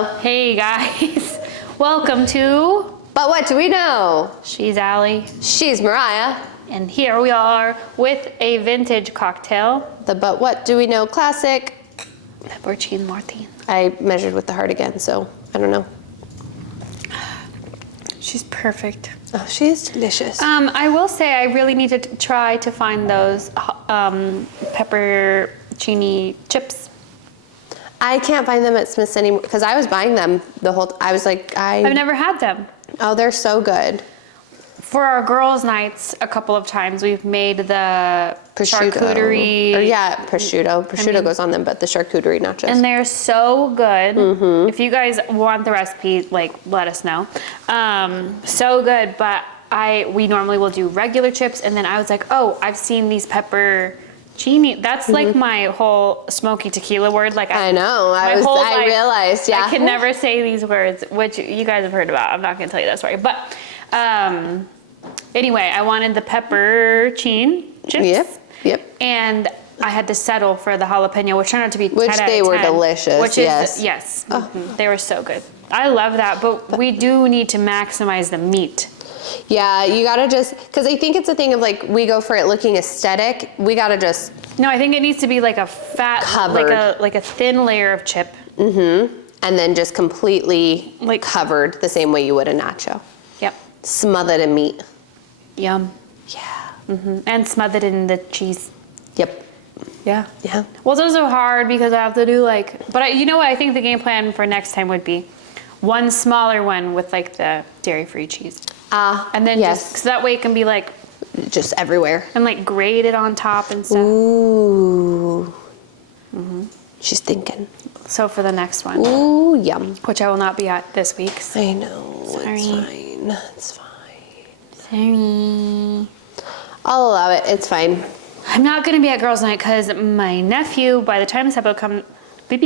Hello. Hey guys, welcome to But what do we know? She's Allie, She's Mariah. and here we are with a vintage cocktail, The But What Do We Know classic. peppercine martini. I measured with the heart again, so I don't know. She's perfect. Oh, she is delicious. I will say I really need to try to find those peppercine chips. I can't find them at Smith's anymore because I was buying them the whole. I was like, I've never had them. Oh, they're so good. For our girls' nights, a couple of times we've made the Prosciutto. charcuterie. Or yeah, prosciutto. Prosciutto goes on them, but the charcuterie nachos. And they're so good. Mm-hmm. If you guys want the recipe, like, let us know. So good, but we normally will do regular chips, and then I was like, oh, I've seen these peppercine. That's like my whole smoky tequila word. Like I know. I realized. Yeah. I can never say these words, which you guys have heard about. I'm not going to tell you that story, but anyway, I wanted the peppercine chips. Yep. And I had to settle for the jalapeno, which turned out to be 10 Which out of they were 10, delicious. Which is, yes. They were so good. I love that, but we do need to maximize the meat. Yeah, you gotta just, because I think it's a thing of like, we go for it looking aesthetic. We gotta just. No, I think it needs to be like a fat, covered. like a thin layer of chip. Mm-hmm. And then just completely Like covered the same way you would a nacho. Yep. Smothered in meat. Yum. Yeah. And smothered in the cheese. Yep. Yeah. Yeah. Well, it's also hard because I have to do but you know what? I think the game plan for next time would be one smaller one with like the dairy-free cheese. And then yes. so that way it can be like just everywhere. and like grated on top and stuff. Ooh. She's thinking. So for the next one, Ooh, yum. which I will not be at this week. I know. Sorry. It's fine. It's fine. Sorry. I'll allow it. It's fine. I'm not going to be at girls' night because my nephew, by the time this episode comes, by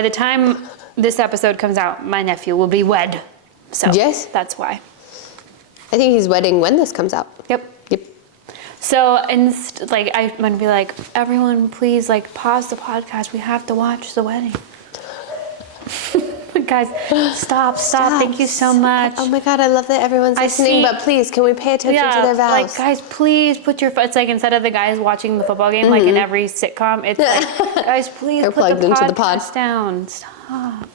the time this episode comes out, my nephew will be wed. So Yes. that's why. I think he's wedding when this comes out. Yep. Yep. So, I'm going to be like, everyone, please, pause the podcast. We have to watch the wedding. Guys, stop. Thank you so much. Oh my God, I love that everyone's listening, but please, can we pay attention to their vows? Guys, please put your, it's like instead of the guys watching the football game, like in every sitcom, it's like, guys, please They're put plugged the into the pod. podcast down. Stop.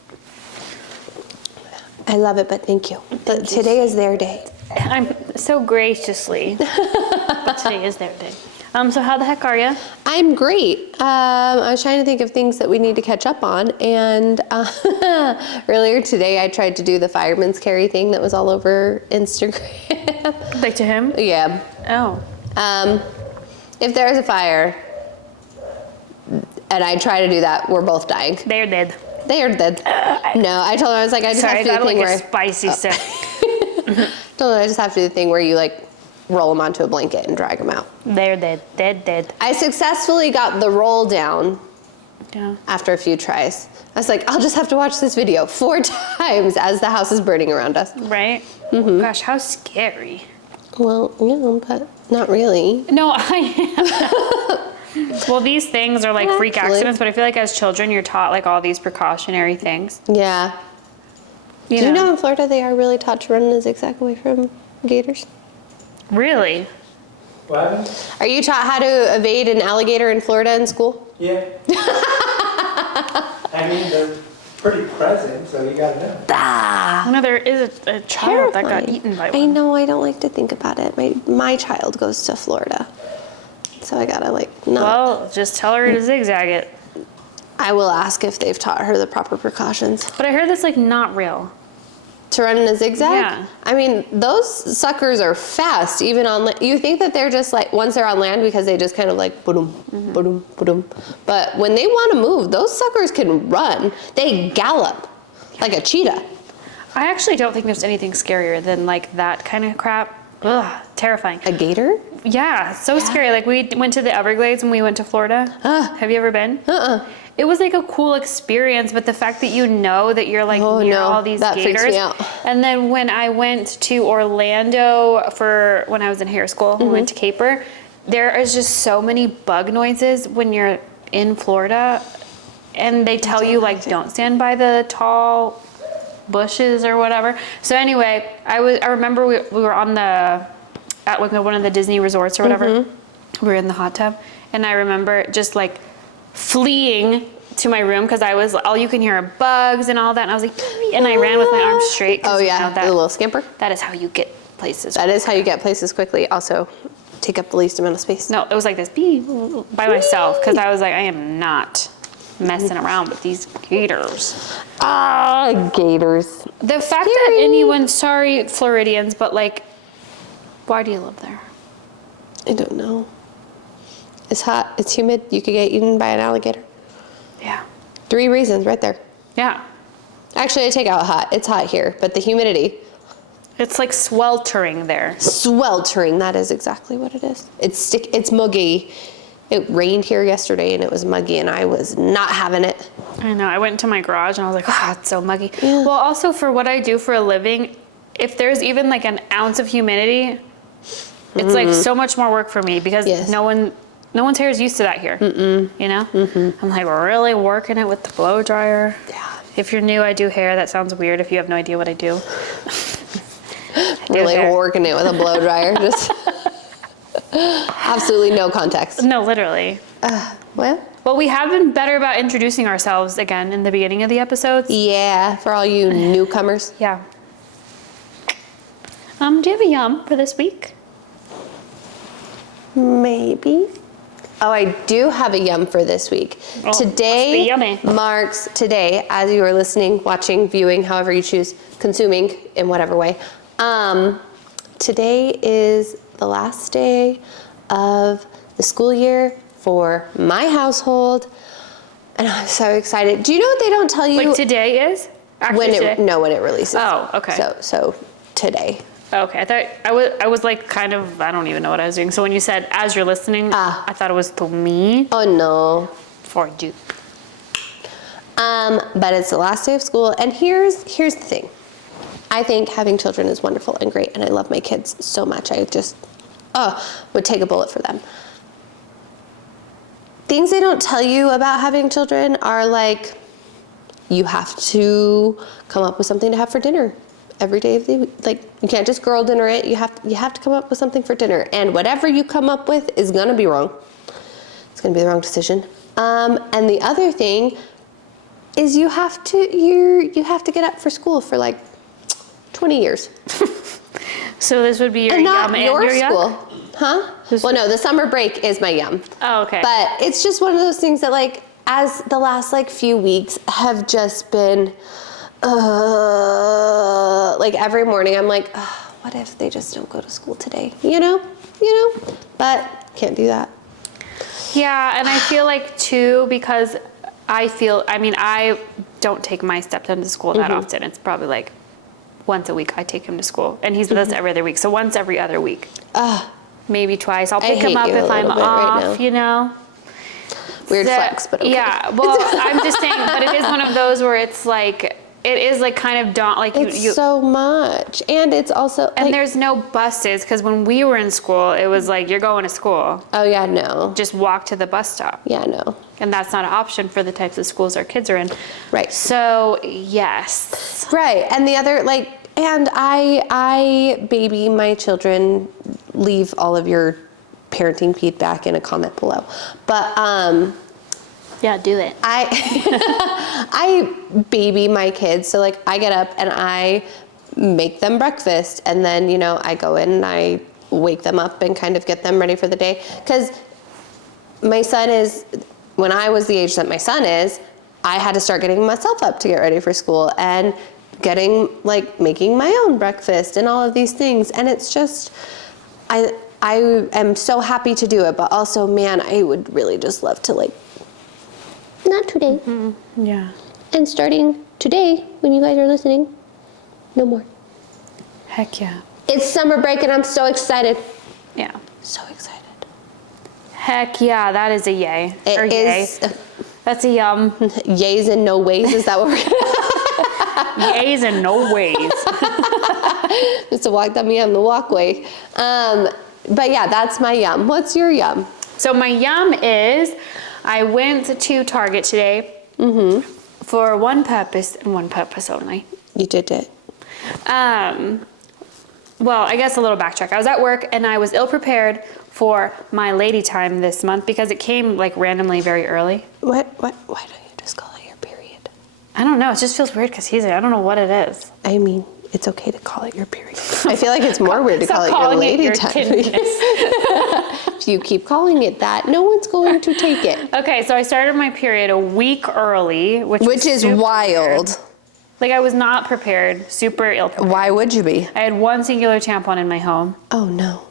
I love it, but thank you. But today is their day. I'm so graciously, but today is their day. So how the heck are you? I'm great. I was trying to think of things that we need to catch up on, and earlier today I tried to do the fireman's carry thing that was all over Instagram. Like to him? Yeah. Oh. If there's a fire, and I try to do that, we're both dying. They're dead. They are dead. No, I told her, I was like, I just have to do the thing where a spicy sip. told her I just have to do the thing where you roll them onto a blanket and drag them out. They're dead. Dead. I successfully got the roll down Yeah. after a few tries. I was like, I'll just have to watch this video 4 times as the house is burning around us. Right? Gosh, how scary. Well, yeah, but not really. No, I am. Well, these things are like freak Actually. accidents, but I feel like as children, you're taught all these precautionary things. Yeah. Do you know in Florida they are really taught to run in a zigzag away from gators? Really? What? Are you taught how to evade an alligator in Florida in school? Yeah. I mean, they're pretty present, so you gotta know. I know there is a child that got eaten by one. I know, I don't like to think about it. My child goes to Florida. So I gotta not. Well, just tell her to zigzag it. I will ask if they've taught her the proper precautions. But I heard that's not real. To run in a zigzag? Yeah. I mean, those suckers are fast, even on land. You think that they're just once they're on land because they just kind of boom, boom, boom. But when they want to move, those suckers can run. They gallop like a cheetah. I actually don't think there's anything scarier than that kind of crap. Ugh, terrifying. A gator? Yeah, so scary. We went to the Everglades when we went to Florida. Have you ever been? It was a cool experience, but the fact that you know that you're near all these that gators. freaks me out. And then when I went to Orlando when I was in hair school, we went to Caper, there is just so many bug noises when you're in Florida. and they tell you like don't stand by the tall bushes or whatever. So anyway, I remember we were at one of the Disney resorts or whatever. We were in the hot tub, and I remember just like fleeing to my room because all you can hear are bugs and all that, and I was like, and I ran with my arms straight. Oh yeah, the little scamper. That is how you get places. That is how you get places quickly. Also, take up the least amount of space. No, it was like this by myself because I was like, I am not messing around with these gators. Gators. The fact that anyone, sorry Floridians, but like, why do you live there? I don't know. It's hot. It's humid. You could get eaten by an alligator. Yeah. 3 reasons right there. Yeah. Actually, I take out hot. It's hot here, but the humidity. It's like sweltering there. Sweltering. That is exactly what it is. It's muggy. It rained here yesterday and it was muggy and I was not having it. I know. I went into my garage and I was like, oh, it's so muggy. Yeah. Well, also for what I do for a living, if there's even like an ounce of humidity, it's like so much more work for me because no one's hair is used to that here. You know? I'm like really working it with the blow dryer. Yeah. If you're new, I do hair. That sounds weird if you have no idea what I do. Really working it with a blow dryer. Just absolutely no context. No, literally. Well, we have been better about introducing ourselves again in the beginning of the episodes. Yeah, for all you newcomers. Yeah. Do you have a yum for this week? Maybe. Oh, I do have a yum for this week. Oh, today marks today, as you are listening, watching, viewing, however you choose, consuming in whatever way. Today is the last day of the school year for my household, and I'm so excited. Do you know what they don't tell you? Like today is? When it releases. Oh, okay. So today. Okay, I was like kind of, I don't even know what I was doing. So when you said as you're listening, I thought it was to me. Oh no. For you. But it's the last day of school, and here's the thing. I think having children is wonderful and great, and I love my kids so much. I just would take a bullet for them. Things they don't tell you about having children are like, you have to come up with something to have for dinner every day of the week. Like, you can't just girl dinner it. You have to come up with something for dinner, and whatever you come up with is gonna be wrong. It's gonna be the wrong decision. And the other thing is you have to get up for school for like 20 years. So this would be your yum and your school. yuck? Huh? Well, no, the summer break is my yum. Oh, okay. But it's just one of those things that, like, as the last like few weeks have just been, like every morning I'm like, what if they just don't go to school today? You know, but can't do that. Yeah, and I feel like too, because I don't take my stepson to school that often. It's probably like once a week I take him to school, and he's with us every other week. So once every other week. Maybe twice. I'll pick him up if I'm off, you know. Weird flex, but okay. Yeah, well, I'm just saying, but it is one of those where it's like, it is like kind of it's so much, and it's also and there's no buses, because when we were in school, it was like, you're going to school. Oh yeah, no. Just walk to the bus stop. Yeah, no. And that's not an option for the types of schools our kids are in. Right. So yes. Right, and the other and I baby my children. Leave all of your parenting feedback in a comment below. But yeah, do it. I baby my kids, so like I get up and I make them breakfast, and then I go in and I wake them up and kind of get them ready for the day. Because my son is, when I was the age that my son is, I had to start getting myself up to get ready for school and making my own breakfast and all of these things, and it's just. I am so happy to do it, but also, man, I would really just love to not today. Mm-hmm. Yeah. And starting today, when you guys are listening, no more. Heck yeah. It's summer break and I'm so excited. Yeah. So excited. Heck yeah, that is a yay. It is. Yay. That's a yum. Yays and no ways, is that what we're gonna Yays and no ways. Just to walk me on the walkway. But yeah, that's my yum. What's your yum? So my yum is, I went to Target today for one purpose and one purpose only. You did it. Well, I guess a little backtrack. I was at work and I was ill prepared for my lady time this month because it came like randomly very early. Why don't you just call it your period? I don't know. It just feels weird because he's there. I don't know what it is. I mean, it's okay to call it your period. I feel like it's more weird to call it your calling lady your time. kidness. If you keep calling it that, no one's going to take it. Okay, so I started my period a week early, which is super wild. weird. Like I was not prepared, super ill prepared. Why would you be? I had one singular tampon in my home. Oh no.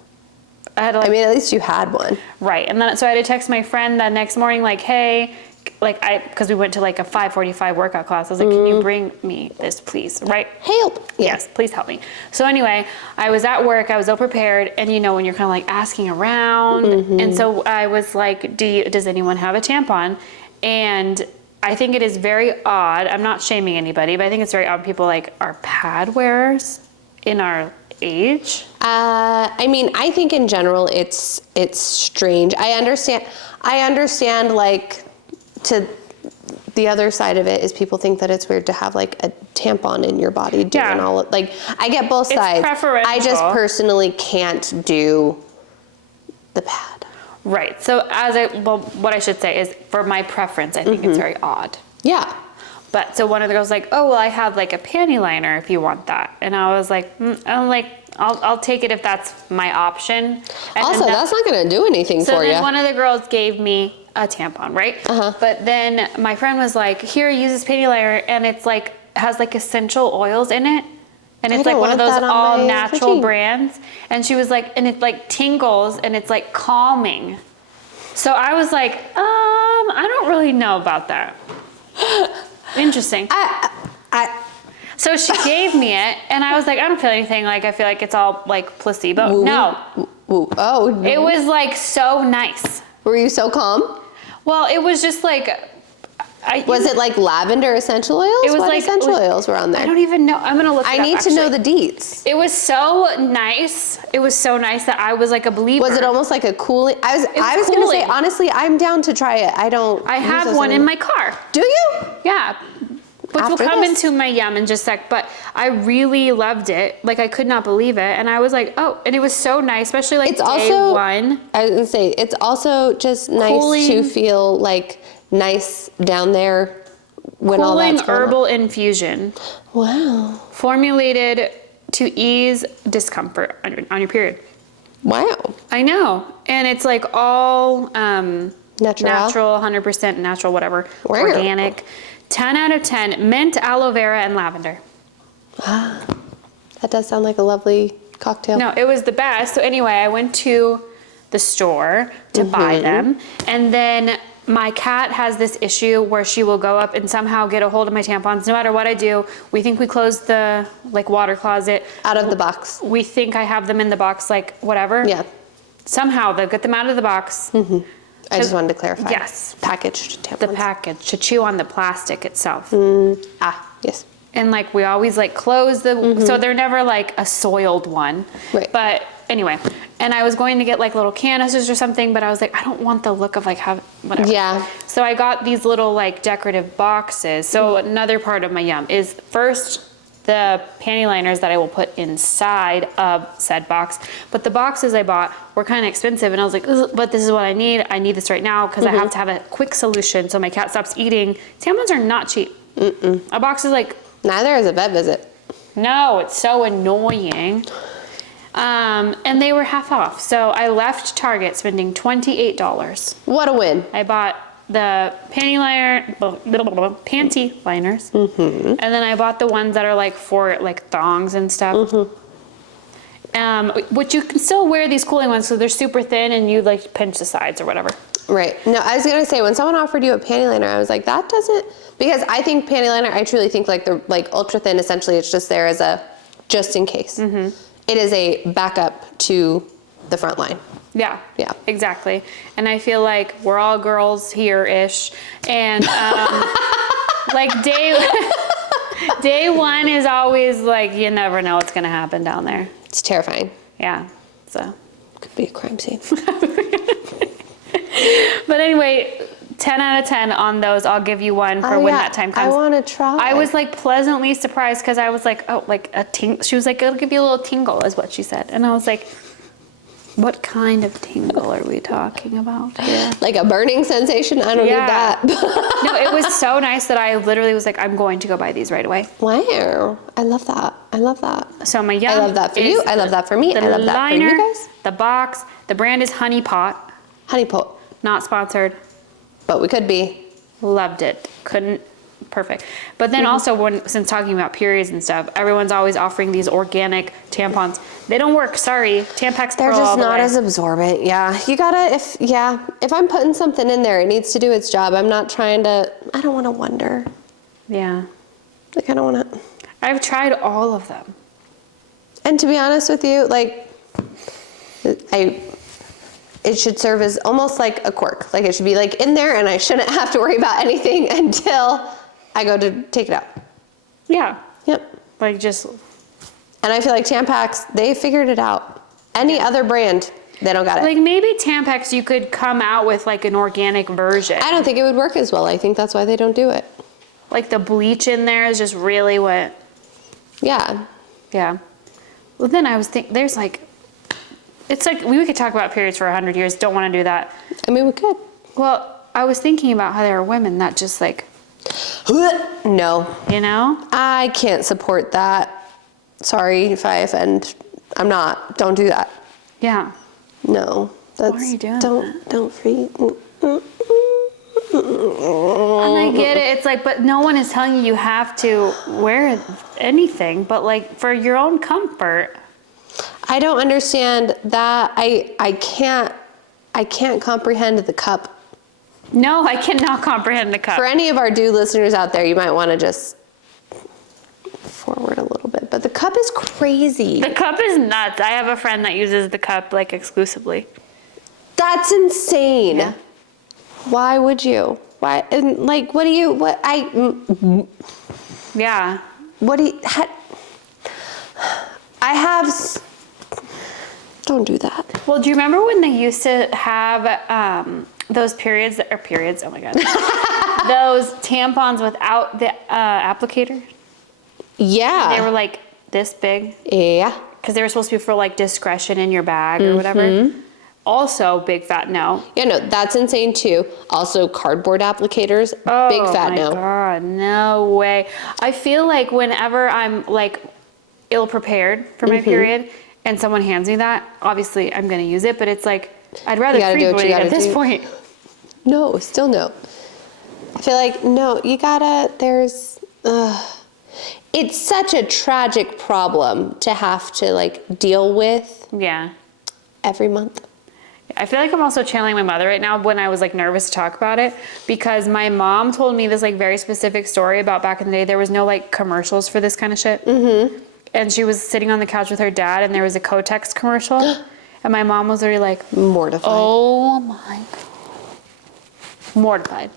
I had to like, I mean, at least you had one. right, and then so I had to text my friend the next morning, like, hey, like because we went to like a 5:45 workout class. I was like, can you bring me this, please? Right? Help. Yes, please help me. So anyway, I was at work, I was ill prepared, and you know when you're kind of like asking around, and so I was like, does anyone have a tampon? And I think it is very odd. I'm not shaming anybody, but I think it's very odd people like are pad wearers in our age. I mean, I think in general it's strange. I understand like to the other side of it is people think that it's weird to have like a tampon in your body doing all it. Like I get both sides. Preferential. I just personally can't do the pad. Right. So what I should say is for my preference, I think it's very odd. Yeah. But so one of the girls was like, oh, well, I have like a panty liner if you want that. And I was like, I'll take it if that's my option. And also, that's not going to do anything for you. So then one of the girls gave me a tampon, right? But then my friend was like, here, use this panty liner. And it's like, has like essential oils in it. And it's like one of those all natural brands. And she was like, and it like tingles and it's like calming. So I was like, I don't really know about that. Interesting. So she gave me it and I was like, I don't feel anything. Like, I feel like it's all like placebo. No. Oh, no. It was like so nice. Were you so calm? Well, it was just like, was it like lavender essential oils? It was what like essential oils were on there? I don't even know. I'm gonna look it up. I need to know the deets. It was so nice. It was so nice that I was like a believer. Was it almost like a cooling? I was gonna say honestly, I'm down to try it. I have one in my car. Do you? Yeah. Which will come into my yum in just a sec, but I really loved it. Like I could not believe it, and I was like, oh, and it was so nice, especially like day one. I was gonna say it's also just nice to feel like nice down there when all that's going herbal infusion. Wow. Formulated to ease discomfort on your period. Wow. I know, and it's like all natural, 100% natural, whatever, organic. 10 out of 10, mint, aloe vera, and lavender. Ah, that does sound like a lovely cocktail. No, it was the best. So anyway, I went to the store to buy them. And then my cat has this issue where she will go up and somehow get a hold of my tampons. No matter what I do, we think we close the like water closet. Out of the box. We think I have them in the box, like whatever. Yeah. Somehow they'll get them out of the box. I just wanted to clarify. Yes. Packaged tampons. The package, to chew on the plastic itself. Yes. And like we always like close the, so they're never like a soiled one. Right. But anyway, and I was going to get like little canisters or something, but I was like, I don't want the look of like whatever. Yeah. So I got these little like decorative boxes. So another part of my yum is first the panty liners that I will put inside of said box. But the boxes I bought were kind of expensive and I was like, but this is what I need. I need this right now because I have to have a quick solution so my cat stops eating. Tampons are not cheap. A box is like... Neither is a vet visit. No, it's so annoying. And they were half off. So I left Target spending $28. What a win. I bought the panty liners, and then I bought the ones that are like for like thongs and stuff. Which you can still wear these cooling ones, so they're super thin, and you like pinch the sides or whatever. Right. No, I was gonna say when someone offered you a panty liner, I was like, that doesn't, because I think panty liner, I truly think like the like ultra thin. Essentially, it's just there as a just in case. It is a backup to the front line. Yeah. Yeah. Exactly. And I feel like we're all girls here-ish. And like day one is always like, you never know what's going to happen down there. It's terrifying. Yeah. So. Could be a crime scene. But anyway, 10 out of 10 on those. I'll give you one for when that time comes. I want to try. I was like pleasantly surprised because I was like, oh, like a tingle. She was like, it'll give you a little tingle, is what she said. And I was like, what kind of tingle are we talking about here? Like a burning sensation? I don't need that. No, it was so nice that I literally was like, I'm going to go buy these right away. Wow. I love that. I love that. So my yum I love that for you. I love that for me. I love that for you guys. The box. The brand is Honey Pot. Honey Pot. Not sponsored. But we could be. Loved it. Couldn't. Perfect. But then also, since talking about periods and stuff, everyone's always offering these organic tampons. They don't work. Sorry. Tampax They're Pearl all just the not way. as absorbent. Yeah. You gotta, if I'm putting something in there, it needs to do its job. I'm not trying to, I don't want to wonder. Yeah. Like, I don't want to. I've tried all of them. And to be honest with you, like, it should serve as almost like a quirk. Like, it should be like in there and I shouldn't have to worry about anything until I go to take it out. Yeah. Yep. Like just. And I feel like Tampax, they figured it out. Any other brand, they don't got it. Like maybe Tampax, you could come out with like an organic version. I don't think it would work as well. I think that's why they don't do it. Like the bleach in there is just really what. Yeah. Yeah. Well, then I was thinking, there's like, it's like, we could talk about periods for 100 years. Don't want to do that. I mean, we could. Well, I was thinking about how there are women that just like, No. you know? I can't support that. Sorry if I offend. I'm not. Don't do that. Yeah. No. That's, Why are you doing Don't freak. And I get it. It's like, but no one is telling you you have to wear anything, but like for your own comfort. I don't understand that. I can't comprehend the cup. No, I cannot comprehend the cup. For any of our dude listeners out there, you might want to just forward a little bit. But the cup is crazy. The cup is nuts. I have a friend that uses the cup like exclusively. That's insane. Yeah. Why would you? Why? And like, what do you? What I? Yeah. What do you? I have. Don't do that. Well, do you remember when they used to have those periods? Oh my God. Those tampons without the applicator? Yeah. They were like this big. Yeah. Because they were supposed to be for like discretion in your bag or whatever. Also, big fat no. Yeah, no, that's insane too. Also, cardboard applicators, big fat no. Oh my God, no way. I feel like whenever I'm like ill prepared for my period and someone hands me that, obviously I'm gonna use it, but it's like, I'd rather free bleed at this point. No, still no. I feel like, no, you gotta, it's such a tragic problem to have to like deal with Yeah. every month. I feel like I'm also channeling my mother right now when I was like nervous to talk about it because my mom told me this like very specific story about back in the day. There was no like commercials for this kind of shit. And she was sitting on the couch with her dad and there was a Kotex commercial and my mom was literally like, Mortified. oh my God. Mortified.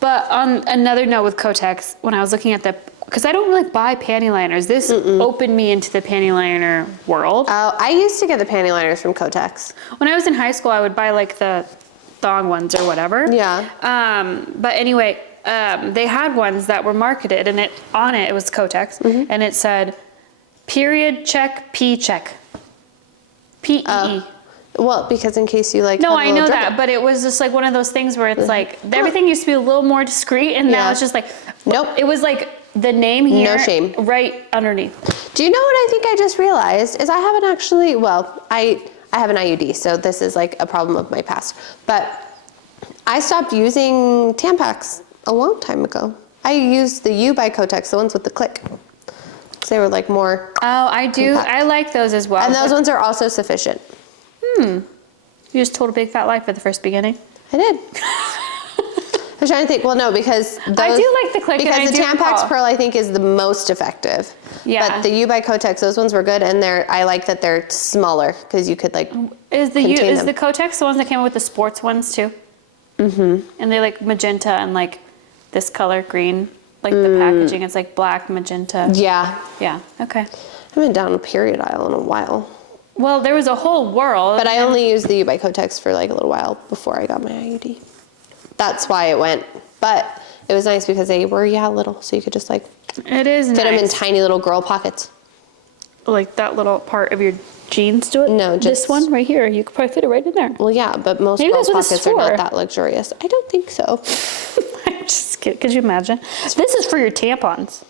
But on another note with Kotex, when I was looking at because I don't really buy panty liners. This opened me into the panty liner world. Oh, I used to get the panty liners from Kotex. When I was in high school, I would buy like the thong ones or whatever. Yeah. But anyway, they had ones that were marketed and it was Kotex and it said, period check, P check. P-E-E. Well, because in case you like. No, have a I little know drip that, up. but it was just like one of those things where it's like, everything used to be a little more discreet and now Yeah. it's just like, Nope. It was like the name here. No shame. Right underneath. Do you know what I think I just realized is I haven't actually, well, I have an IUD, so this is like a problem of my past. But I stopped using Tampax a long time ago. I used the U by Kotex, the ones with the click. Because they were like more. Oh, I do. compact. I like those as well. And those ones are also sufficient. You just told a big fat lie for the first beginning. I did. I was trying to think. Well, no, because those, I do like the click and because I the do Tampax recall. Pearl I think is the most effective. Yeah. But the U by Kotex, those ones were good, and I like that they're smaller because you could like. Is contain them. the Kotex the ones that came with the sports ones too? And they like magenta and like this color green, like the packaging. It's like black, magenta. Yeah. Yeah. Okay. I haven't been down a period aisle in a while. Well, there was a whole world. But I only used the U by Kotex for like a little while before I got my IUD. That's why it went. But it was nice because they were, little. So you could just like It is fit them in nice. tiny little girl pockets. Like that little part of your jeans to it? No, this just- one right here. You could probably fit it right in there. Well, yeah, but most Maybe girls' that's what this pockets is are not for. that luxurious. I don't think so. I'm just kidding. Could you imagine? This is for your tampons.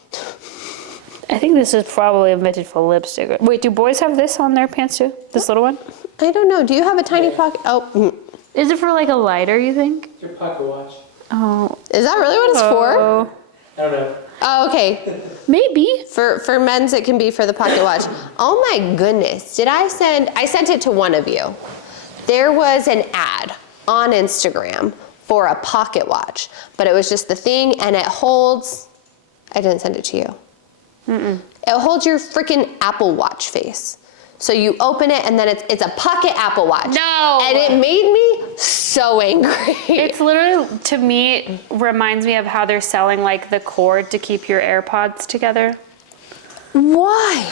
I think this is probably invented for lipstick. Wait, do boys have this on their pants too? This little one? I don't know. Do you have a tiny pocket? Oh, Is it for like a lighter, you think? Your pocket watch. Oh. is that really what it's for? Oh. I don't know. Oh, okay. Maybe. For men's, it can be for the pocket watch. Oh my goodness. I sent it to one of you. There was an ad on Instagram for a pocket watch, but it was just the thing and it holds, I didn't send it to you. It holds your freaking Apple Watch face. So you open it and then it's a pocket Apple Watch. No. And it made me so angry. It's literally, to me, reminds me of how they're selling like the cord to keep your AirPods together. Why?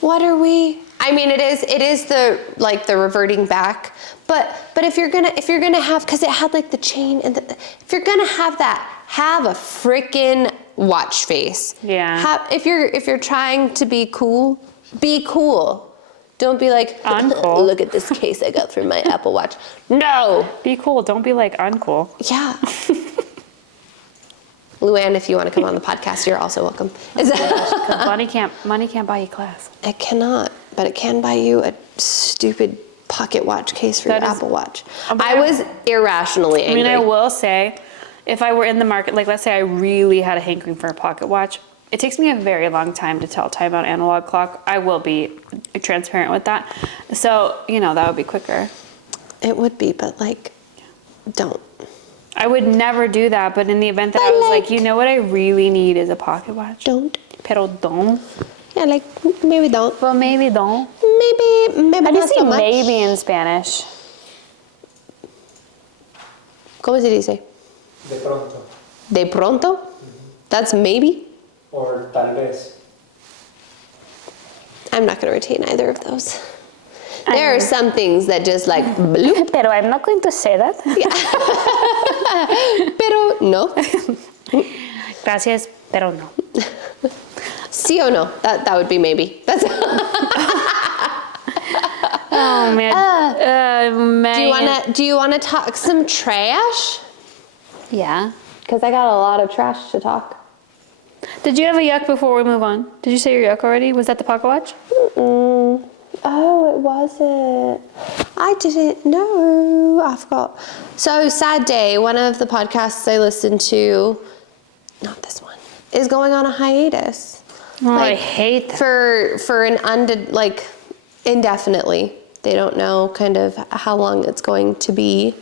What are we? I mean, it is the like the reverting back, but if you're gonna have, because it had like the chain and if you're gonna have that, have a freaking watch face. Yeah. If you're trying to be cool, be cool. Don't be like, Uncool. look at this case I got for my Apple Watch. No. Be cool. Don't be like uncool. Yeah. Luann, if you want to come on the podcast, you're also welcome. Money can't buy you class. It cannot, but it can buy you a stupid pocket watch case for That your is- Apple Watch. But I was irrationally I angry. mean, I will say, if I were in the market, like let's say I really had a hankering for a pocket watch, it takes me a very long time to tell time on analog clock. I will be transparent with that. So, that would be quicker. It would be, but like, don't. I would never do that, but in the event that But I was like- like, you know what I really need is a pocket watch. Don't. Pero don't. Yeah, like, maybe don't. Well, maybe don't. Maybe How do you not say so much. maybe in Spanish? ¿Cómo se dice? De pronto. De pronto? That's maybe? Or tal vez. I'm not going to retain either of those. There are some things that just like, bloop. Pero I'm not going to say that. Pero no. Gracias, pero no. Sí o no? That would be maybe. That's. Oh man. Man. Do you wanna talk some trash? Yeah. Because I got a lot of trash to talk. Did you have a yuck before we move on? Did you say your yuck already? Was that the pocket watch? Oh, it wasn't. I didn't know. I forgot. So, Sad Day, one of the podcasts I listened to, not this one, is going on a hiatus. Oh, I hate that. For an indefinitely. They don't know kind of how long it's going to be.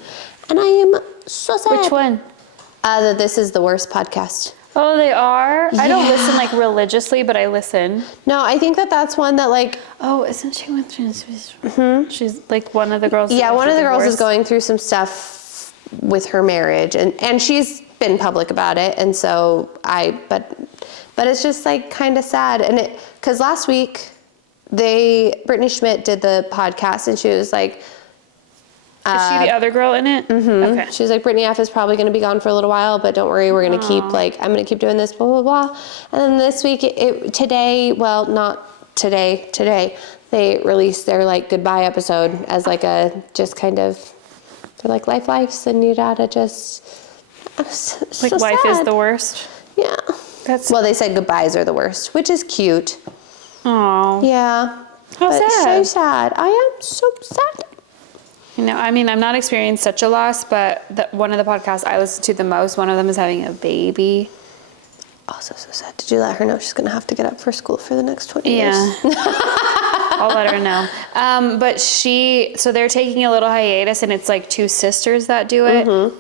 And I am so sad. Which one? That This Is the Worst podcast. Oh, they are? I don't Yeah. listen like religiously, but I listen. No, I think that's one that like, Oh, isn't she went through She's like one of the girls. yeah, that one of the girls is divorced. going through some stuff with her marriage and she's been public about it. And so but it's just like kind of sad. And cause last week Brittany Schmidt did the podcast and she was like, Is she the other girl in it? Mm-hmm. Okay. she was like, Brittany F is probably going to be gone for a little while, but don't worry, we're going to keep I'm going to keep doing this, blah, blah, blah. And then this week, today, they released their like goodbye episode as like a, just kind of, they're like lives and you gotta just, Like so life sad. is the worst. Yeah. Well, they said goodbyes are the worst, which is cute. Oh. Yeah. How But so sad. sad. I am so sad. I mean, I'm not experiencing such a loss, but one of the podcasts I listen to the most, one of them is having a baby. Also so sad. Did you let her know she's going to have to get up for school for the next 20 Yeah. years? I'll let her know. But so they're taking a little hiatus and it's like two sisters that do it. Mm-hmm.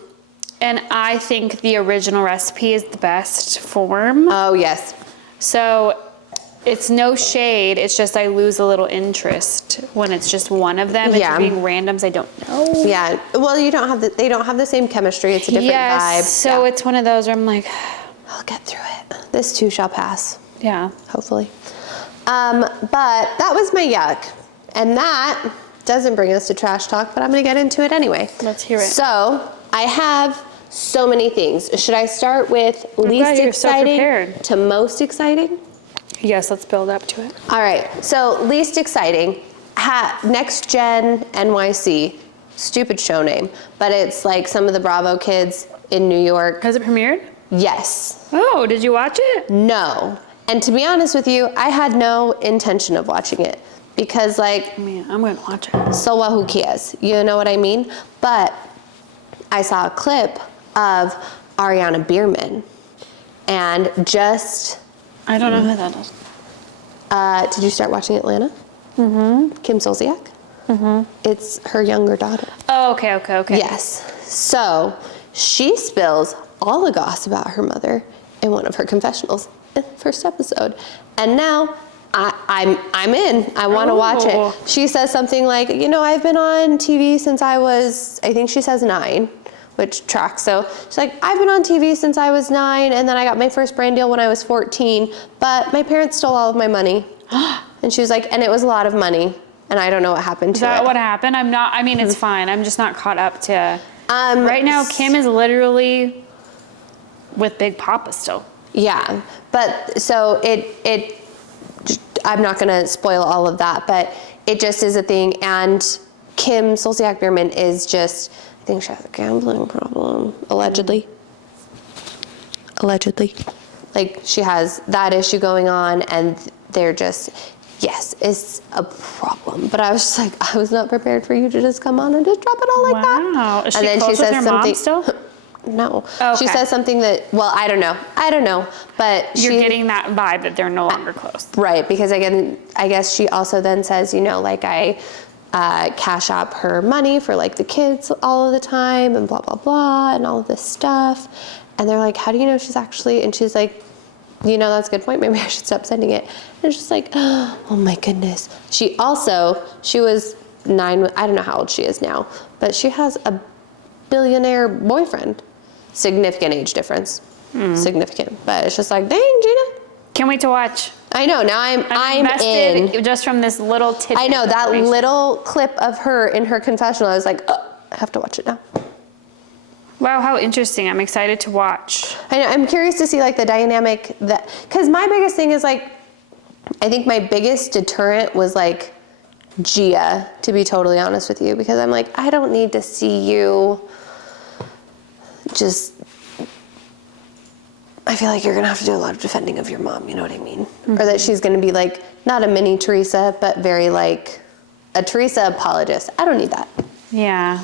And I think the original recipe is the best form. Oh, yes. So it's no shade. It's just I lose a little interest when it's just one of them. Yeah. It's being randoms I don't know. Yeah. Well, they don't have the same chemistry. It's a different vibe. So Yeah. it's one of those where I'm like, I'll get through it. This too shall pass. yeah. Hopefully. But that was my yuck. And that doesn't bring us to trash talk, but I'm going to get into it anyway. Let's hear it. So, I have so many things. Should I start with least glad you're so exciting prepared. to most exciting? Yes, let's build up to it. All right, so least exciting, Next Gen NYC, stupid show name, but it's like some of the Bravo kids in New York. Has it premiered? Yes. Oh, did you watch it? No. And to be honest with you, I had no intention of watching it because like, Man, I'm gonna watch it. so what, who cares? You know what I mean? But I saw a clip of Ariana Bierman and just, I don't know who that is. did you start watching Atlanta? Mm-hmm. Kim Zolciak? Mm-hmm. It's her younger daughter. Oh, okay. Yes. So she spills all the gossip about her mother in one of her confessionals in the first episode. And now I'm in. I want to watch it. She says something like, you know, I've been on TV since I was, I think she says 9, which tracks. So she's like, I've been on TV since I was 9, and then I got my first brand deal when I was 14, but my parents stole all of my money. And she was like, and it was a lot of money, and I don't know what happened to it. Is that what happened? I mean, it's fine. I'm just not caught up to, right now, Kim is literally with Big Papa still. Yeah, but so it I'm not gonna spoil all of that, but it just is a thing. And Kim Zolciak Bierman is just, I think she has a gambling problem, allegedly. Like she has that issue going on, and they're just, yes, it's a problem. But I was just like, I was not prepared for you to just come on and just drop it all like that. Wow. Is she And then close she says with her mom something. still? No. Okay. She says something that, well, I don't know, but You're getting that vibe that they're no longer close. Right, because again, I guess she also then says, you know, like I cash up her money for like the kids all of the time and blah, blah, blah, and all of this stuff. And they're like, how do you know she's actually, and she's like, you know, that's a good point. Maybe I should stop sending it. And it's just like, oh my goodness. She was 9, I don't know how old she is now, but she has a billionaire boyfriend. Significant age difference. Significant. But it's just like, dang, Gina. Can't wait to watch. I know, now I'm invested in. just from this little tidbit. I know, that information. little clip of her in her confessional, I was like, oh, I have to watch it now. Wow, how interesting. I'm excited to watch. I know, I'm curious to see like the dynamic that, because my biggest thing is like, I think my biggest deterrent was like Gia, to be totally honest with you, because I'm like, I don't need to see you just, I feel like you're gonna have to do a lot of defending of your mom, you know what I mean? Mm-hmm. Or that she's gonna be like, not a mini Teresa, but very like a Teresa apologist. I don't need that. Yeah.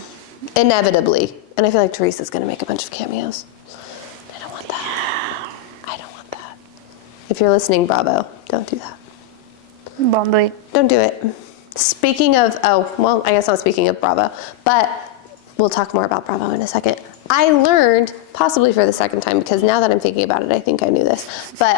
Inevitably. And I feel like Teresa's gonna make a bunch of cameos. I don't want that. I don't want that. If you're listening, Bravo, don't do that. Bombay. Don't do it. Speaking of, oh, well, I guess not speaking of Bravo, but we'll talk more about Bravo in a second. I learned, possibly for the second time, because now that I'm thinking about it, I think I knew this, but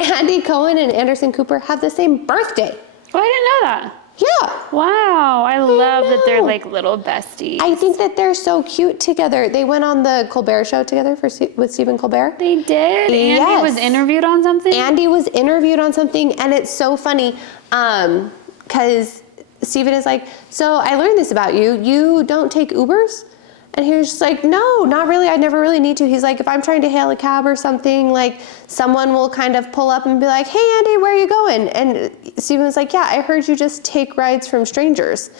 Andy Cohen and Anderson Cooper have the same birthday. Oh, I didn't know that. Yeah. Wow, I love that they're like little besties. I think that they're so cute together. They went on the Colbert Show together with Stephen Colbert. They did? Yes. Andy was interviewed on something? Andy was interviewed on something, and it's so funny, because Stephen is like, so I learned this about you. You don't take Ubers? And he was just like, no, not really. I never really need to. He's like, if I'm trying to hail a cab or something, like someone will kind of pull up and be like, hey, Andy, where are you going? And Stephen was like, yeah, I heard you just take rides from strangers.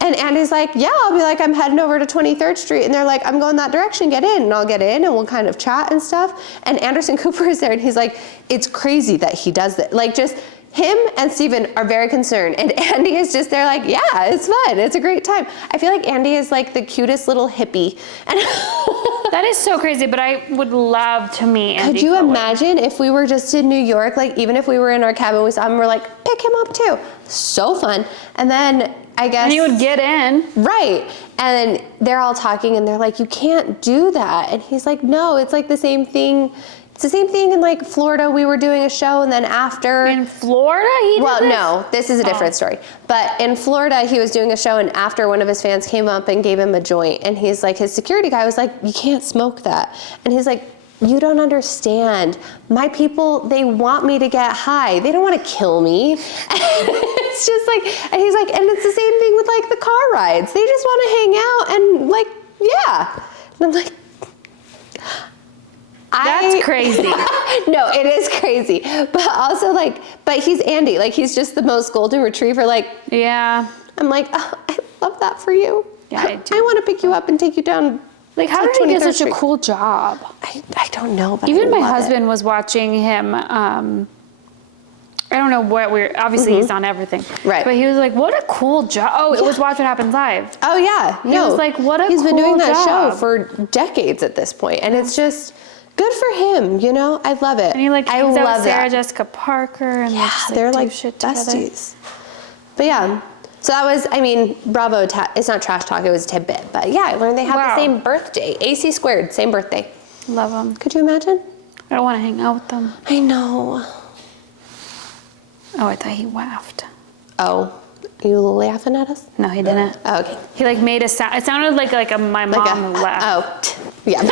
And Andy's like, yeah, I'll be like, I'm heading over to 23rd Street. And they're like, I'm going that direction, get in. And I'll get in and we'll kind of chat and stuff. And Anderson Cooper is there and he's like, it's crazy that he does that. Like just him and Stephen are very concerned. And Andy is just there like, yeah, it's fun. It's a great time. I feel like Andy is like the cutest little hippie. And that is so crazy, but I would love to meet Andy Could you Cohen. imagine if we were just in New York, like even if we were in our cabin, we saw him, we're like, pick him up too. So fun. And then I guess. And he would get in. Right. And then they're all talking and they're like, you can't do that. And he's like, no, it's like the same thing. It's the same thing in like Florida. We were doing a show and then after. In Florida? Well, no, this is a different story. But in Florida, he was doing a show and after one of his fans came up and gave him a joint. And he's like, his security guy was like, you can't smoke that. And he's like, you don't understand. My people, they want me to get high. They don't want to kill me. And it's just like, and he's like, and it's the same thing with like the car rides. They just want to hang out and like, yeah. And I'm like, That's crazy. No, it is crazy. But also like, but he's Andy. Like he's just the most golden retriever. Like, Yeah. I'm like, oh, I love that for you. Yeah, I do. I want to pick you up and take you down. Like, how to did he get 23rd such a Street. cool job? I don't know, but Even I my love husband it. was watching him. I don't know what obviously he's on everything. Right. But he was like, what a cool job. Oh, it was Watch What Happens Live. Oh yeah, He was like, what a He's been cool doing that job. show for decades at this point, and it's just good for him. You know, I love it. And he like I hangs out love with Sarah that. Jessica Parker and Yeah, they just, they're do like shit together. besties. But yeah, so that was, I mean, bravo. It's not trash talk. It was a tidbit. But yeah, I learned they have Wow. the same birthday. AC squared, same birthday. Love them. Could you imagine? I don't want to hang out with them. I know. Oh, I thought he laughed. Oh, you laughing at us? No, he didn't. Oh, okay. He like made a sound. It sounded like my mom laughed. Yeah.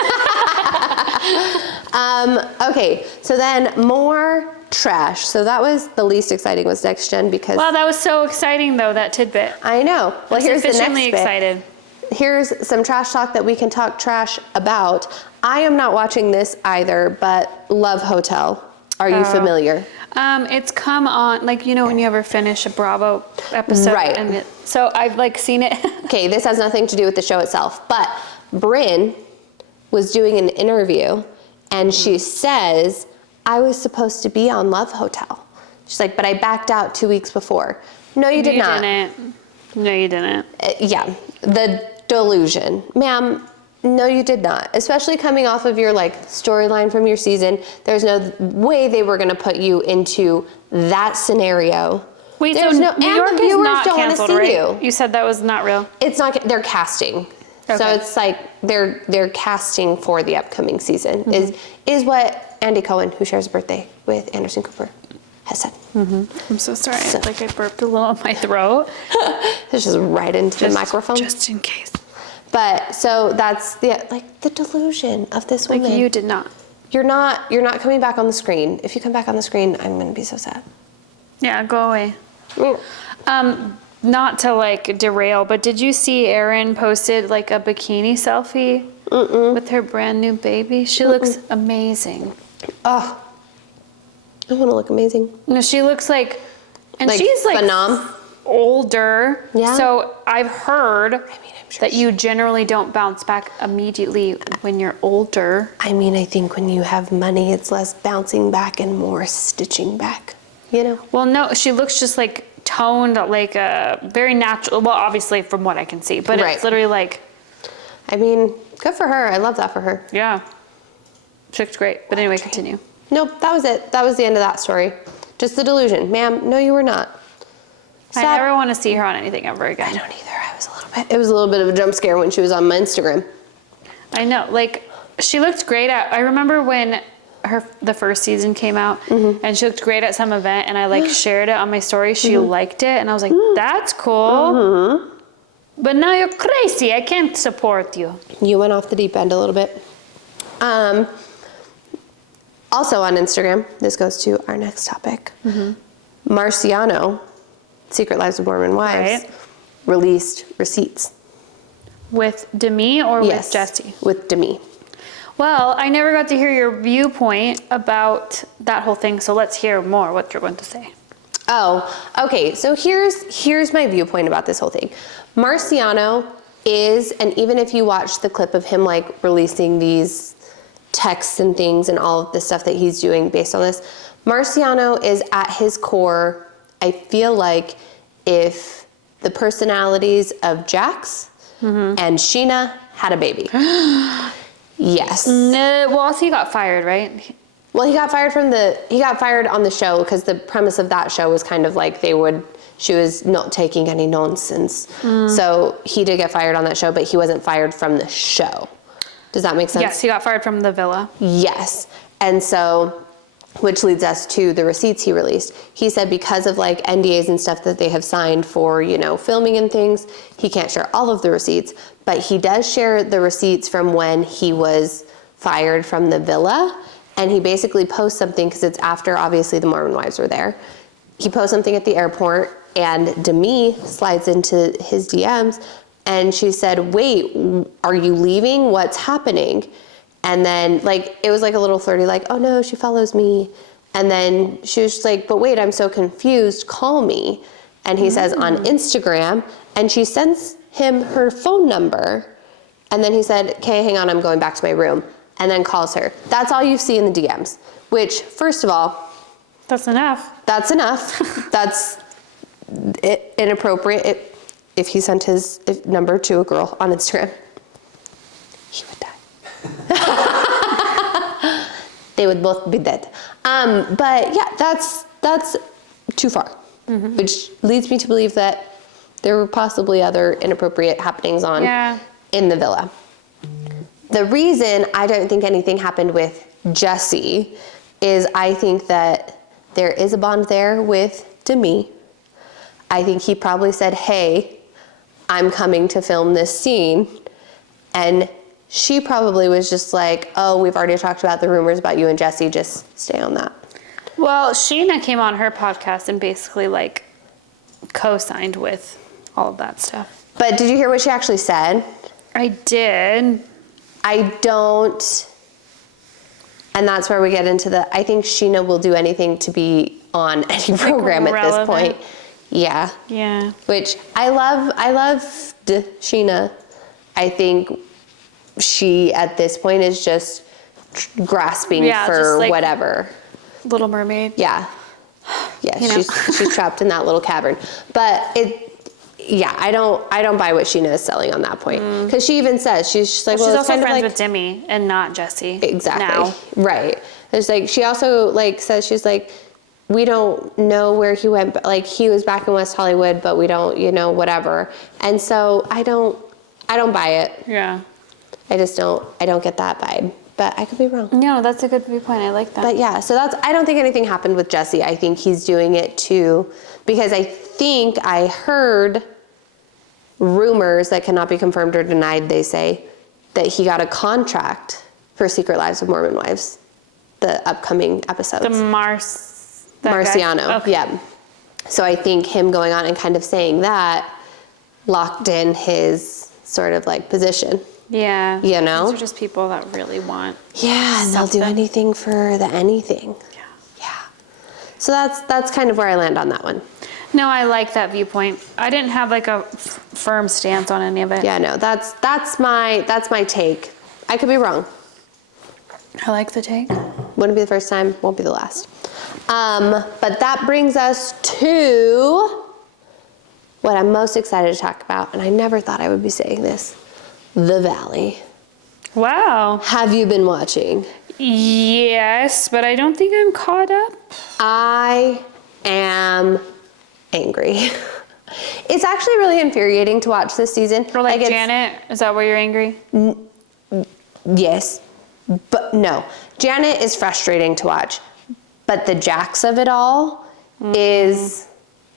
Okay, so then more trash. So that was the least exciting was Next Gen because Wow, that was so exciting though, that tidbit. I know. Well, I'm here's the next sufficiently bit. excited. Here's some trash talk that we can talk trash about. I am not watching this either, but Love Hotel. Are you familiar? It's come on, like, you know, when you ever finish a Bravo episode. Right. And so I've like seen it. Okay, this has nothing to do with the show itself, but Brynn was doing an interview and she says, I was supposed to be on Love Hotel. She's like, but I backed out 2 weeks before. No, you did not. Didn't. No, you didn't. Yeah, the delusion. Ma'am, no, you did not. Especially coming off of your like storyline from your season. There's no way they were gonna put you into that scenario. Wait, There's so no, New and York the is viewers not don't want to canceled, see right? you. You said that was not real. It's not, they're casting. So Okay. it's like they're casting for the upcoming season is what Andy Cohen, who shares a birthday with Anderson Cooper, has said. I'm so sorry. Like I burped a little in my throat. It's just right into the microphone. Just in case. But so that's the delusion of this Like woman. you did not. You're not coming back on the screen. If you come back on the screen, I'm gonna be so sad. Yeah, go away. Mm. Not to like derail, but did you see Erin posted like a bikini selfie with her brand new baby? She looks amazing. Oh, I want to look amazing. No, she looks like, and Like she's like phenom. older. Yeah. So I've heard I'm sure that you generally don't bounce back immediately when you're older. I mean, I think when you have money, it's less bouncing back and more stitching back. You know. Well, no, she looks just like toned, like a very natural. Well, obviously from what I can see, but Right. it's literally like, I mean, good for her. I love that for her. yeah, she looks great. But anyway, continue. Nope, that was it. That was the end of that story. Just the delusion. Ma'am, no, you were not. I Stop. never want to see her on anything ever again. I don't either. It was a little bit of a jump scare when she was on my Instagram. I know, like she looked great at. I remember when the first season came out, and she looked great at some event, and I like shared it on my story. She liked it, and I was like, "That's cool." But now you're crazy. I can't support you. You went off the deep end a little bit. Also on Instagram, this goes to our next topic. Marciano, Secret Lives of Mormon Wives, Right. released receipts. With Demi or Yes, with Jesse? with Demi. Well, I never got to hear your viewpoint about that whole thing, so let's hear more what you're going to say. Oh, okay. So here's my viewpoint about this whole thing. Marciano is, and even if you watch the clip of him like releasing these texts and things and all of the stuff that he's doing based on this, Marciano is at his core, I feel like if the personalities of Jax and Sheena had a baby. Yes. No, well, also he got fired, right? Well, he got fired on the show because the premise of that show was kind of like she was not taking any nonsense. So he did get fired on that show, but he wasn't fired from the show. Does that make sense? Yes, he got fired from the villa. Yes. And so, which leads us to the receipts he released. He said because of like NDAs and stuff that they have signed for, filming and things, he can't share all of the receipts, but he does share the receipts from when he was fired from the villa. And he basically posts something because it's after obviously the Mormon wives were there. He posts something at the airport and Demi slides into his DMs And she said, wait, are you leaving? What's happening? And then, like, it was like a little flirty, like, oh no, she follows me. And then she was just like, but wait, I'm so confused, call me. And he says, on Instagram. And she sends him her phone number. And then he said, okay, hang on, I'm going back to my room. And then calls her. That's all you see in the DMs. Which, first of all, That's enough. that's enough. That's inappropriate. If he sent his number to a girl on Instagram, he would die. They would both be dead. But yeah, that's too far, which leads me to believe that there were possibly other inappropriate happenings in the villa. The reason I don't think anything happened with Jesse is I think that there is a bond there with Demi. I think he probably said, hey, I'm coming to film this scene. And she probably was just like, oh, we've already talked about the rumors about you and Jesse, just stay on that. Well, Sheena came on her podcast and basically like co-signed with all of that stuff. But did you hear what she actually said? I did. I don't, and that's where we get into I think Sheena will do anything to be on any program at this point. Yeah. Yeah. Which I loved Sheena. I think she, at this point, is just grasping for just like whatever. Little Mermaid. Yeah. Yeah, You know. she's trapped in that little cavern. But I don't buy what Sheena is selling on that point. Because she even says, she's just like, She's it's also kind of friends like, with Demi and not Jesse. exactly. Now. Right. It's like, she also like says, she's like, we don't know where he went, but like he was back in West Hollywood, but we don't, whatever. And so I don't buy it. Yeah. I don't get that vibe, but I could be wrong. No, that's a good viewpoint. I like that. But yeah, so I don't think anything happened with Jesse. I think he's doing it because I think I heard rumors that cannot be confirmed or denied, they say, that he got a contract for Secret Lives of Mormon Wives, the upcoming episodes. Marciano, okay. yeah. So I think him going on and kind of saying that locked in his sort of like position. Yeah. You know? These are just people that really want. Yeah, and they'll do anything for the anything. Yeah. Yeah. So that's kind of where I land on that one. No, I like that viewpoint. I didn't have like a firm stance on any of it. Yeah, no, that's my take. I could be wrong. I like the take. Wouldn't be the first time, won't be the last. But that brings us to what I'm most excited to talk about, and I never thought I would be saying this, The Valley. Wow. Have you been watching? Yes, but I don't think I'm caught up. I am angry. It's actually really infuriating to watch this season. Or like Janet, is that why you're angry? Yes, but no. Janet is frustrating to watch, but the Jax of it all is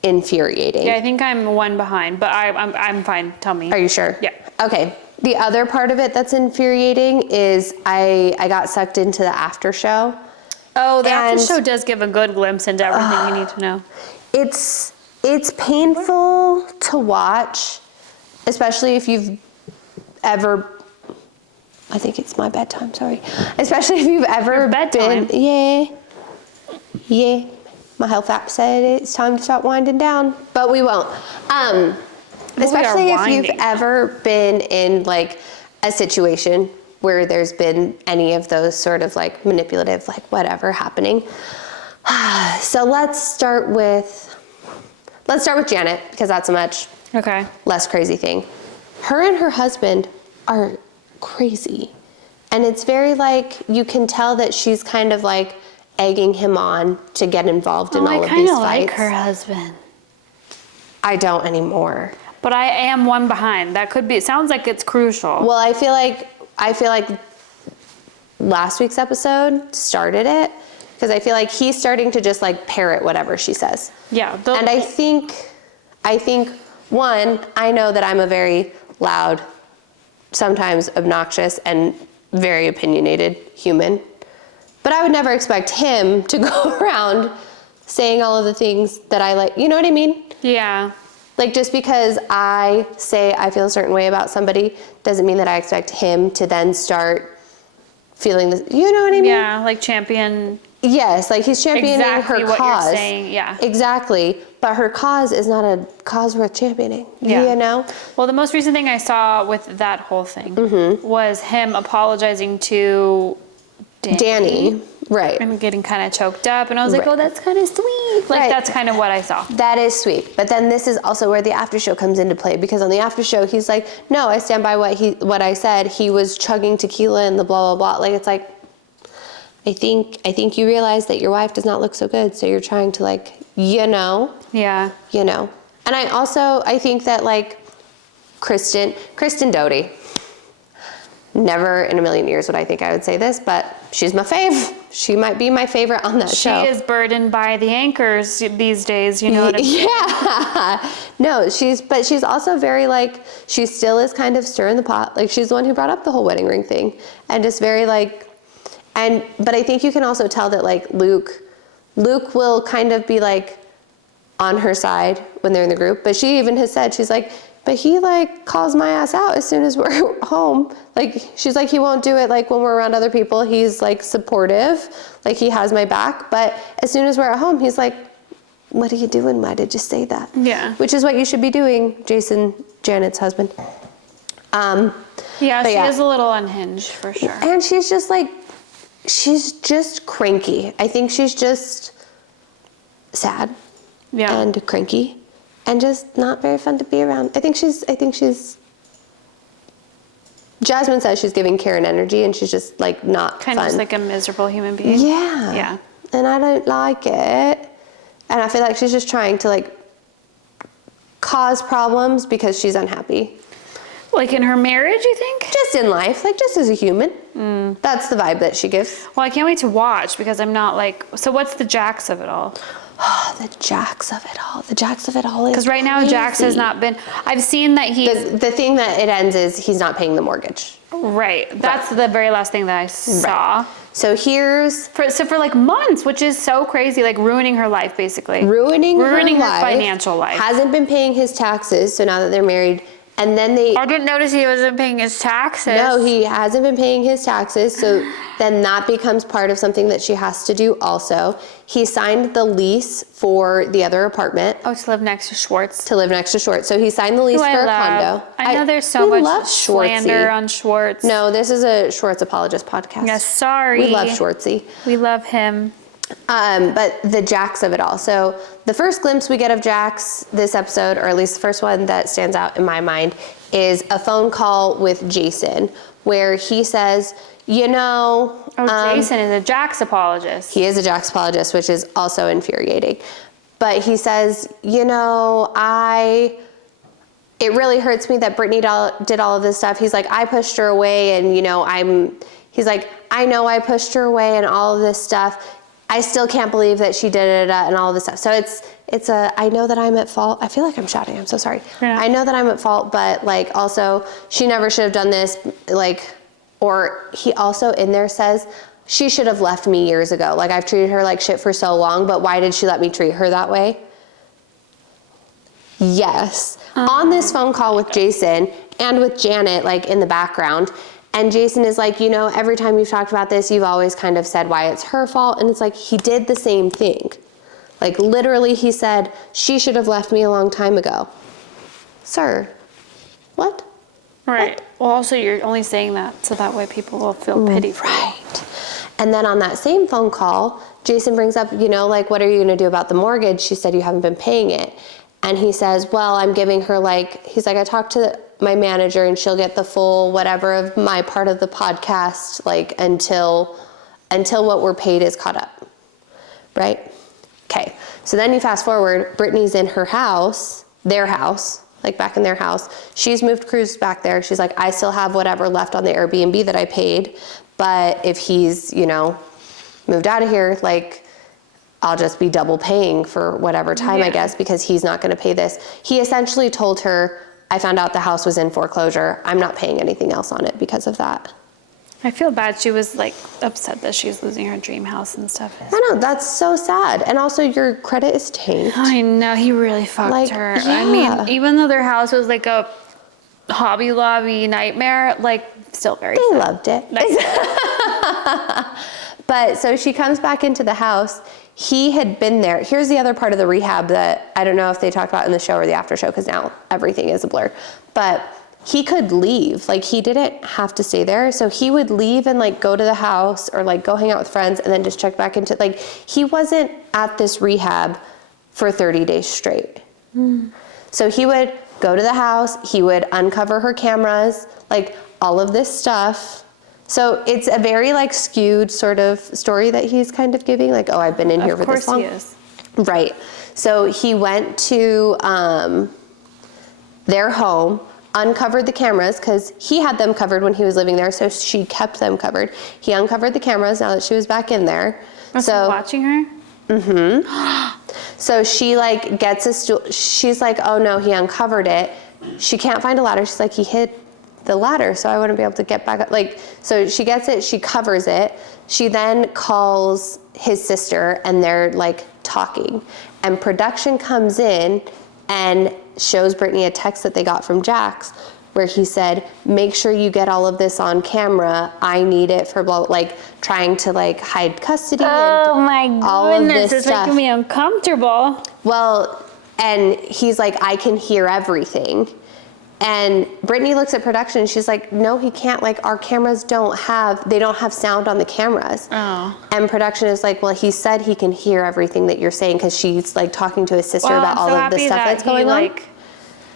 infuriating. Yeah, I think I'm one behind, but I'm fine. Tell me. Are you sure? Yeah. Okay. The other part of it that's infuriating is I got sucked into the after show. Oh, the after show does give a good glimpse into everything you need to know. It's painful to watch, especially if you've ever, I think it's my bedtime, sorry. Especially if you've ever bedtime? been, yeah. My health app said it's time to start winding down, but we won't. Especially if you've ever been in like a situation where there's been any of those sort of like manipulative, like whatever happening. So let's start with Janet, because that's a much less crazy thing. Her and her husband are crazy. And it's very like, you can tell that she's kind of like egging him on to get involved in all of these fights. I kind of like her husband. I don't anymore. But I am one behind. That could be, it sounds like it's crucial. Well, I feel like last week's episode started it, because I feel like he's starting to just like parrot whatever she says. Yeah. And I think one, I know that I'm a very loud, sometimes obnoxious, and very opinionated human. But I would never expect him to go around saying all of the things that I like. You know what I mean? Yeah. Like, just because I say I feel a certain way about somebody doesn't mean that I expect him to then start feeling this. You know what I mean? Yeah, like champion. Yes, like he's championing Exactly her what cause. you're saying, yeah. Exactly. But her cause is not a cause worth championing. Yeah. You know? Well, the most recent thing I saw with that whole thing Mm-hmm. was him apologizing to Danny. Right. and getting kind of choked up, and I was like, Right. oh, that's kind of sweet. Like, Right. that's kind of what I saw. That is sweet. But then this is also where the after show comes into play, because on the after show he's like, no, I stand by what I said. He was chugging tequila and the blah blah blah. Like, it's like, I think you realize that your wife does not look so good, so you're trying to, like, Yeah. And I think that, like, Kristen Doty, never in a million years would I think I would say this, but she's my fave. She might be my favorite on that show. She is burdened by the anchors these days, you know what I mean? Yeah. No, she's also very, like, she still is kind of stirring the pot. Like, she's the one who brought up the whole wedding ring thing, and just very, like, but I think you can also tell that, like, Luke will kind of be, like, on her side when they're in the group. But she even has said, she's like, but he, like, calls my ass out as soon as we're home. Like, she's like, he won't do it, like, when we're around other people. He's, like, supportive. Like, he has my back. But as soon as we're at home, he's like, what are you doing? Why did you say that? Yeah. Which is what you should be doing, Jason, Janet's husband. Yeah, she yeah. is a little unhinged, for sure. And she's just, like, she's just cranky. I think she's just sad and cranky and just not very fun to be around. I think she's Jasmine says she's giving Karen energy, and she's just, like, not Kind fun. of just like a miserable human being. Yeah. Yeah. And I don't like it. And I feel like she's just trying to, like, cause problems because she's unhappy. Like in her marriage, you think? Just in life, like, just as a human. That's the vibe that she gives. Well, I can't wait to watch, because I'm not like, so what's the Jax of it all? The Jax of it all. The Jax of it all is Because right now Jax has not been, I've seen that he's, The thing that it ends is he's not paying the mortgage. right, that's the very last thing that I saw. Right. So here's... For like months, which is so crazy, like ruining her life, basically. Ruining her life, financial life. Hasn't been paying his taxes, so now that they're married, and then I didn't notice he wasn't paying his taxes. No, he hasn't been paying his taxes, so then that becomes part of something that she has to do also. He signed the lease for the other apartment. Oh, to live next to Schwartz. To live next to Schwartz. So he signed the lease for a condo. I know there's so we much love slander Schwartzy. on Schwartz. No, this is a Schwartz apologist podcast. Yes, sorry. We love Schwartzy. We love him. But the Jax of it all. So the first glimpse we get of Jax this episode, or at least the first one that stands out in my mind, is a phone call with Jason where he says, you know... Jason is a Jax apologist. He is a Jax apologist, which is also infuriating. But he says, you know, it really hurts me that Brittany did all of this stuff. He's like, I pushed her away, and, you know, he's like, I know I pushed her away and all of this stuff. I still can't believe that she did it and all of this stuff. So I know that I'm at fault. I feel like I'm shouting. I'm so sorry. Yeah. I know that I'm at fault, but, like, also she never should have done this. Like, or he also in there says, she should have left me years ago. Like, I've treated her like shit for so long, but why did she let me treat her that way? Yes. On this phone call with Jason and with Janet, like, in the background. And Jason is like, you know, every time you've talked about this, you've always kind of said why it's her fault. And it's like, he did the same thing. Like, literally, he said, she should have left me a long time ago. Sir, what? Right. Well, also, you're only saying that so that way people will feel pity for you. Right. And then on that same phone call, Jason brings up, you know, like, what are you going to do about the mortgage? She said you haven't been paying it. And he says, well, I'm giving her, like, he's like, I talked to my manager and she'll get the full whatever of my part of the podcast, like, until what we're paid is caught up. Right? Okay. So then you fast forward, Brittany's in her house, their house, like back in their house. She's moved Cruz back there. She's like, I still have whatever left on the Airbnb that I paid. But if he's, you know, moved out of here, like, I'll just be double paying for whatever time, I guess, because he's not going to pay this. He essentially told her, I found out the house was in foreclosure. I'm not paying anything else on it because of that. I feel bad. She was like upset that she's losing her dream house and stuff. I know, that's so sad. And also your credit is tanked. I know, he really fucked Like, her. yeah. I mean, even though their house was like a Hobby Lobby nightmare, like still very They sad. loved it. But so she comes back into the house. He had been there. Here's the other part of the rehab that I don't know if they talk about in the show or the after show, because now everything is a blur. But he could leave. Like, he didn't have to stay there. So he would leave and like go to the house or like go hang out with friends and then just check back into, like, he wasn't at this rehab for 30 days straight. So he would go to the house, he would uncover her cameras, like all of this stuff. So it's a very like skewed sort of story that he's kind of giving, like, oh, I've been in here for this long. Of course he is. Right. So he went to their home, uncovered the cameras, because he had them covered when he was living there, so she kept them covered. He uncovered the cameras now that she was back in there. So watching her? So she like gets a stool. She's like, oh no, he uncovered it. She can't find a ladder. She's like, he hid the ladder, so I wouldn't be able to get back up. Like, so she gets it, she covers it. She then calls his sister and they're like talking. And production comes in and shows Brittany a text that they got from Jax where he said, make sure you get all of this on camera. I need it for blah, like trying to like hide custody Oh and my all of goodness, this it's stuff. making me uncomfortable. Well, and he's like, I can hear everything. And Brittany looks at production and she's like, no, he can't. Like, our cameras don't have sound on the cameras. Oh. And production is like, well, he said he can hear everything that you're saying, because she's like talking to his sister about all of the stuff that's going on.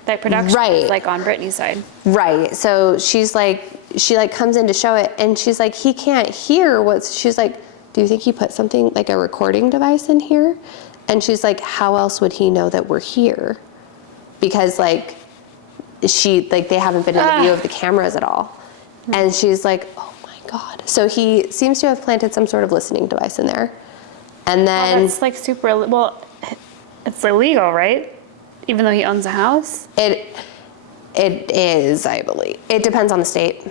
That production Right. is like on Brittany's side. Right. So she's like, she like comes in to show it and she's like, he can't hear she's like, do you think he put something like a recording device in here? And she's like, how else would he know that we're here? Because like, they haven't been in the view of the cameras at all. And she's like, oh my God. So he seems to have planted some sort of listening device in there. And then It's like super, well, it's illegal, right? Even though he owns a house? it is, I believe. It depends on the state.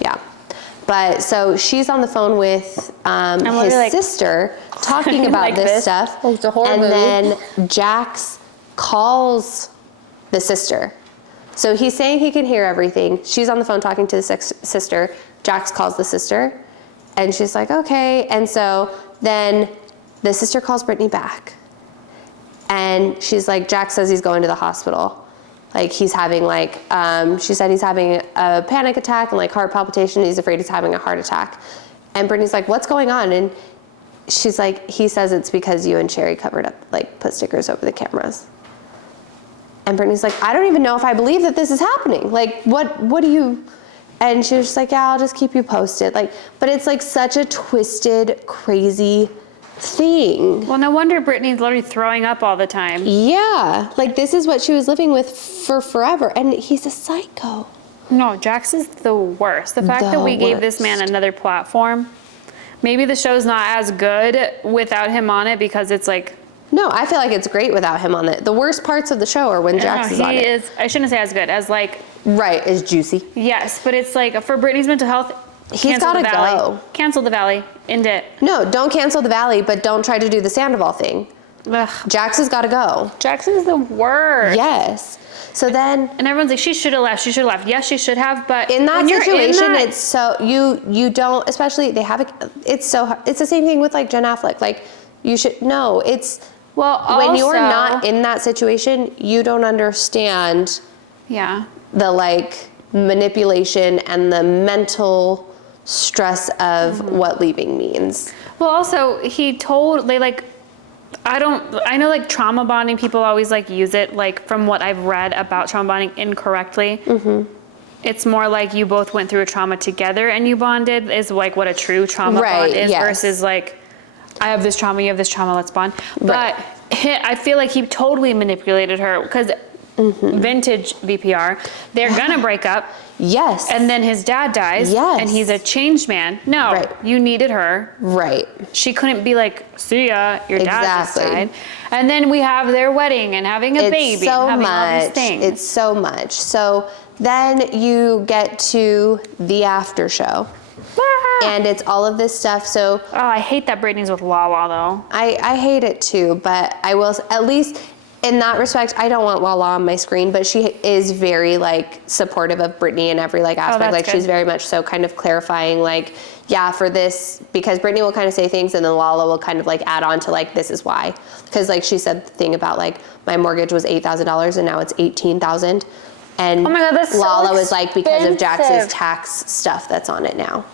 Yeah. But so she's on the phone with his like, sister talking about like this this. stuff. Oh, it's a horror and movie. then Jax calls the sister. So he's saying he can hear everything. She's on the phone talking to the sister. Jax calls the sister. And she's like, okay. And so then the sister calls Brittany back. And she's like, Jax says he's going to the hospital. Like, he's having like, she said he's having a panic attack and like heart palpitation. He's afraid he's having a heart attack. And Brittany's like, what's going on? And she's like, he says it's because you and Sherry covered up, like put stickers over the cameras. And Brittany's like, I don't even know if I believe that this is happening. Like, what do you, and she was just like, yeah, I'll just keep you posted. Like, but it's like such a twisted, crazy thing. Well, no wonder Brittany's literally throwing up all the time. Yeah, like this is what she was living with for forever, and he's a psycho. No, Jax is the worst. The fact that we gave this man another platform, maybe the show's not as good without him on it, because it's like... No, I feel like it's great without him on it. The worst parts of the show are when Jax is on it. He is, I shouldn't say as good, as like... Right, is juicy. Yes, but it's like, for Brittany's mental health, He's gotta go. Cancel the Valley. End it. No, don't cancel the Valley, but don't try to do the Sandoval thing. Ugh. Jax has gotta go. Jax is the worst. Yes. So then... And everyone's like, she should have left, she should have left. Yes, she should have, but... In that when you're situation, in that, it's so... You don't... Especially, they have a... It's so... It's the same thing with like Jen Affleck. Like, you should... No, it's... Well, when you're also- not in that situation, you don't understand Yeah. the like manipulation and the mental stress of what leaving means. Well, also, I know like trauma bonding, people always like use it, like from what I've read about trauma bonding incorrectly. It's more like you both went through a trauma together and you bonded, is like what a true trauma bond is, versus like, I have this trauma, you have this trauma, let's bond. But I feel like he totally manipulated her, because vintage VPR, they're gonna break up. Yes. And then his dad dies. Yes. And he's a changed man. No, you needed her. Right. She couldn't be like, see ya, your dad just Exactly. died. And then we have their wedding and having a baby so and having all much. these things. It's so much. So Then you get to the after show. And it's all of this stuff. So Oh, I hate that Britney's with Lala though. I hate it too, but I will, at least in that respect, I don't want Lala on my screen, but she is very like supportive of Britney in every like aspect. that's Like good. she's very much so kind of clarifying like, yeah, for this, because Britney will kind of say things and then Lala will kind of like add on to like, this is why. Because like she said the thing about like, my mortgage was $8,000 and now it's $18,000. And Oh my God, that's so Lala was like, because of Jax's expensive. tax stuff that's on it now.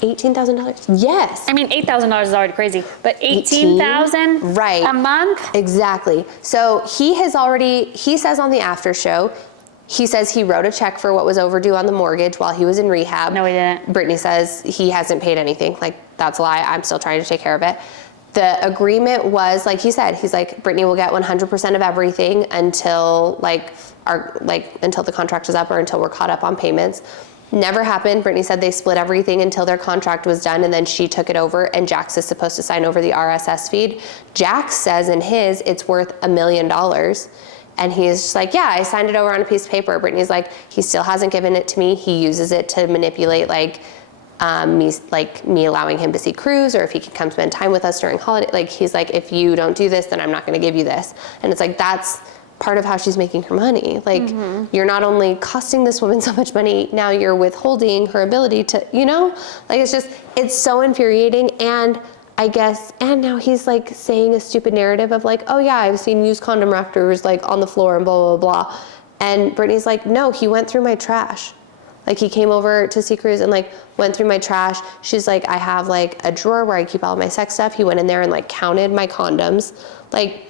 $18,000? Yes. I mean, $8,000 is already crazy, but 18,000 Right. a month? Exactly. So he says on the after show, he says he wrote a check for what was overdue on the mortgage while he was in rehab. No, he didn't. Brittany says he hasn't paid anything. Like, that's a lie. I'm still trying to take care of it. The agreement was, like he said, he's like, Brittany will get 100% of everything until until the contract is up or until we're caught up on payments. Never happened. Brittany said they split everything until their contract was done, and then she took it over, and Jax is supposed to sign over the RSS feed. Jax says in his, it's worth $1 million. And he's just like, yeah, I signed it over on a piece of paper. Brittany's like, he still hasn't given it to me. He uses it to manipulate me allowing him to see Cruz, or if he can come spend time with us during holiday. Like, he's like, if you don't do this, then I'm not going to give you this. And it's like, that's part of how she's making her money. Like, you're not only costing this woman so much money, now you're withholding her ability to, like, it's so infuriating. And I guess, and now he's like saying a stupid narrative of like, oh yeah, I've seen used condom wrappers like on the floor and blah, blah, blah. And Brittany's like, no, he went through my trash. Like, he came over to see Cruz and like went through my trash. She's like, I have like a drawer where I keep all my sex stuff. He went in there and like counted my condoms. Like,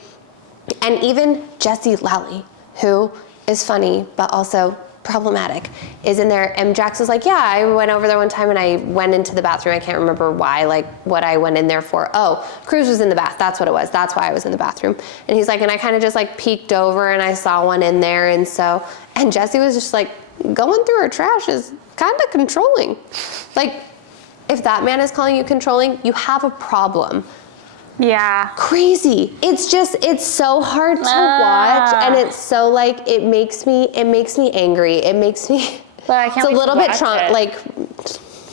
and even Jessie Lally, who is funny, but also problematic, is in there. And Jax is like, yeah, I went over there one time and I went into the bathroom. I can't remember why, like what I went in there for. Oh, Cruz was in the bath. That's what it was. That's why I was in the bathroom. And he's like, and I kind of just like peeked over and I saw one in there. And Jessie was just like, going through her trash is kind of controlling. Like, if that man is calling you controlling, you have a problem. Yeah. Crazy. It's so hard to watch, and it's so like, it makes me angry. It makes me, But I can't it's a wait to little bit watch it.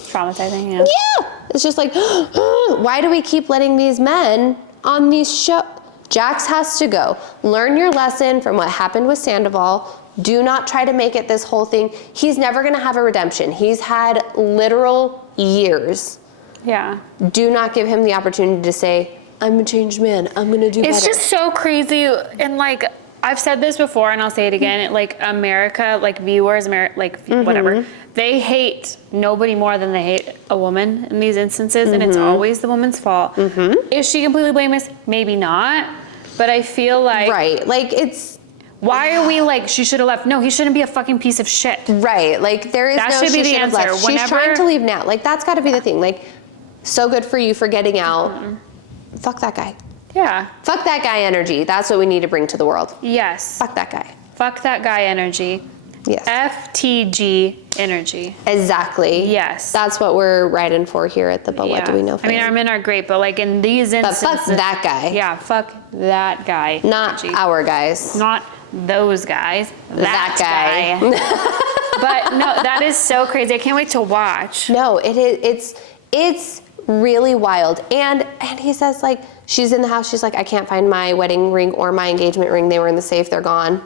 Traumatizing, yeah. yeah. It's just like, why do we keep letting these men on these shows? Jax has to go. Learn your lesson from what happened with Sandoval. Do not try to make it this whole thing. He's never gonna have a redemption. He's had literal years. Yeah. Do not give him the opportunity to say, I'm a changed man. I'm gonna do better. It's just so crazy. And like, I've said this before and I'll say it again. Like, America, like viewers, whatever, they hate nobody more than they hate a woman in these instances. And it's always the woman's fault. Is she completely blameless? Maybe not. But I feel like, right. Like, it's, why are we like, she should have left? No, he shouldn't be a fucking piece of shit. right. Like, there is That no, should be she the should have answer. left. She's Whenever- trying to leave now. Like, that's gotta be the thing. Like, so good for you for getting out. Fuck that guy. Yeah. Fuck that guy energy. That's what we need to bring to the world. Yes. Fuck that guy. Fuck that guy energy. Yes. FTG energy. Exactly. Yes. That's what we're riding for here at the But What Do We Know I mean, our men are great, but like in these But instances. fuck that guy. Yeah, fuck that guy. Not energy. our guys. Not those guys. That guy. But no, that is so crazy. I can't wait to watch. No, it is. It's really wild. And he says, like, she's in the house. She's like, I can't find my wedding ring or my engagement ring. They were in the safe. They're gone.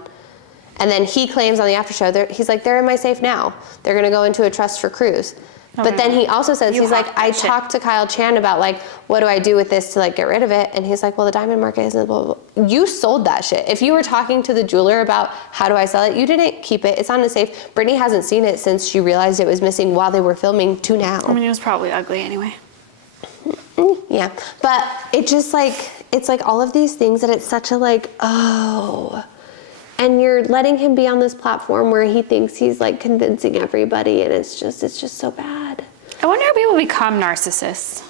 And then he claims on the after show, he's like, they're in my safe now. They're going to go into a trust for Cruz. But then he also says, You he's like, have I that shit. talked to Kyle Chan about like, what do I do with this to like get rid of it? And he's like, well, the diamond market isn't blah, blah, blah. You sold that shit. If you were talking to the jeweler about how do I sell it, you didn't keep it. It's on the safe. Brittany hasn't seen it since she realized it was missing while they were filming to now. I mean, it was probably ugly anyway. Yeah, but it just like, it's like all of these things that it's such a like, oh, and you're letting him be on this platform where he thinks he's like convincing everybody, and it's just so bad. I wonder how people become narcissists.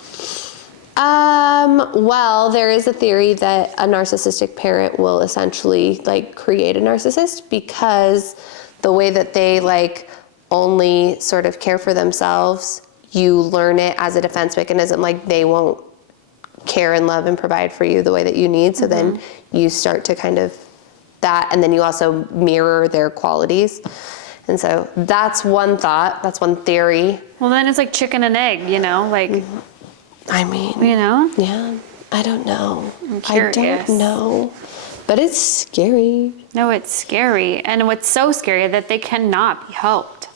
Well, there is a theory that a narcissistic parent will essentially like create a narcissist, because the way that they like only sort of care for themselves, you learn it as a defense mechanism. Like, they won't care and love and provide for you the way that you need. So then you start to kind of that, and then you also mirror their qualities. And so that's one thought. That's one theory. Well, then it's like chicken and egg, you know, like, I mean, you know? yeah, I don't know. I'm I curious. don't know. But it's scary. No, it's scary. And what's so scary that they cannot be helped.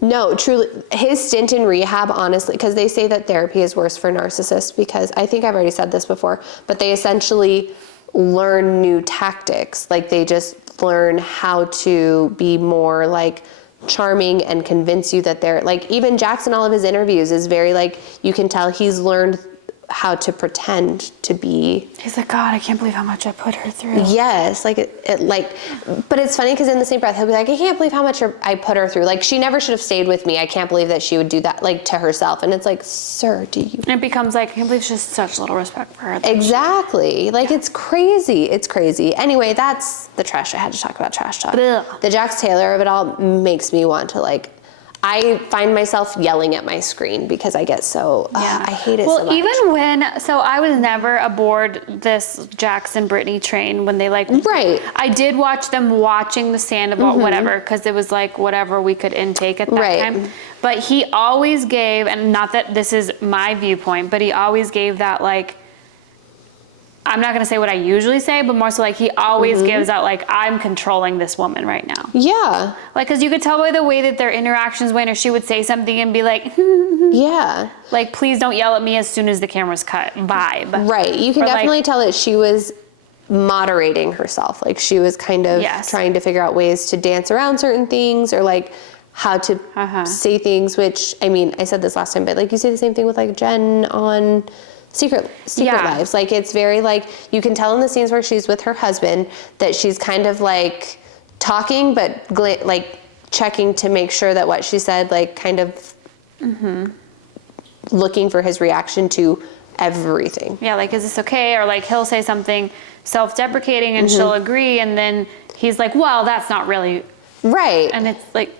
No, truly, his stint in rehab, honestly, because they say that therapy is worse for narcissists because I think I've already said this before, but they essentially learn new tactics. Like they just learn how to be more like charming and convince you that they're like, even Jackson, all of his interviews is very like, you can tell he's learned how to pretend to be. He's like, God, I can't believe how much I put her through. Yes, like it like, but it's funny because in the same breath he'll be like, I can't believe how much I put her through. Like she never should have stayed with me. I can't believe that she would do that like to herself. And it's like, sir, do you? And it becomes like, I can't believe she has such little respect for her. Exactly. Like it's crazy. It's crazy. Anyway, that's the trash. I had to talk about trash talk. Ugh. The Jax Taylor of it all makes me want to like, I find myself yelling at my screen because I get so, I hate it so much. Well, even when, so I was never aboard this Jackson Brittany train when they like, Right. I did watch them watching the Sandoval, whatever, because it was like whatever we could intake at that Right. time. But he always gave, and not that this is my viewpoint, but he always gave that like, I'm not going to say what I usually say, but more so like he always gives that like, I'm controlling this woman right now. Yeah. Like, because you could tell by the way that their interactions went, or she would say something and be like, Yeah. like, please don't yell at me as soon as the camera's cut vibe. Right. You can Or, like- definitely tell that she was moderating herself. Like she was kind of Yes. trying to figure out ways to dance around certain things or like how to say things, which, I mean, I said this last time, but like you say the same thing with like Jen on Secret Yeah. Lives. Like it's very like, you can tell in the scenes where she's with her husband that she's kind of like talking, but like checking to make sure that what she said, like kind of looking for his reaction to everything. Yeah, like, is this okay? Or like, he'll say something self-deprecating and she'll agree. And then he's like, well, that's not really. Right. And it's like,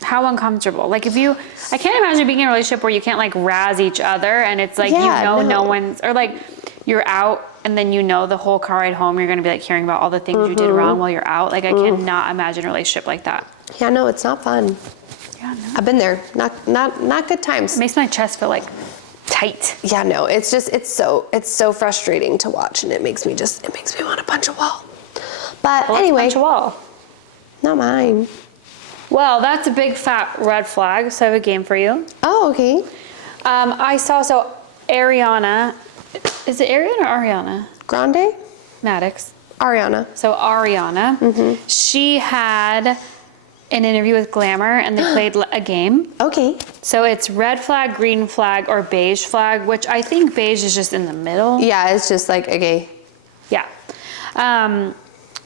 how uncomfortable. Like if you, I can't imagine being in a relationship where you can't like razz each other and it's like, Yeah, you know, no. no one's, or like you're out and then you know the whole car ride home, you're going to be like hearing about all the things you did wrong while you're out. Like I cannot imagine a relationship like that. Yeah, no, it's not fun. Yeah, no. I've been there. Not good times. It makes my chest feel like tight. Yeah, no, it's just, it's so frustrating to watch and it makes me want to punch a wall. But Well, anyway, let's punch a wall. not mine. Well, that's a big fat red flag. So I have a game for you. Oh, okay. I saw, so Ariana, is it Ariana or Ariana? Grande? Maddox. Ariana. So Ariana, she had an interview with Glamour and they played a game. Okay. So it's red flag, green flag, or beige flag, which I think beige is just in the middle. Yeah, it's just like, okay. Yeah.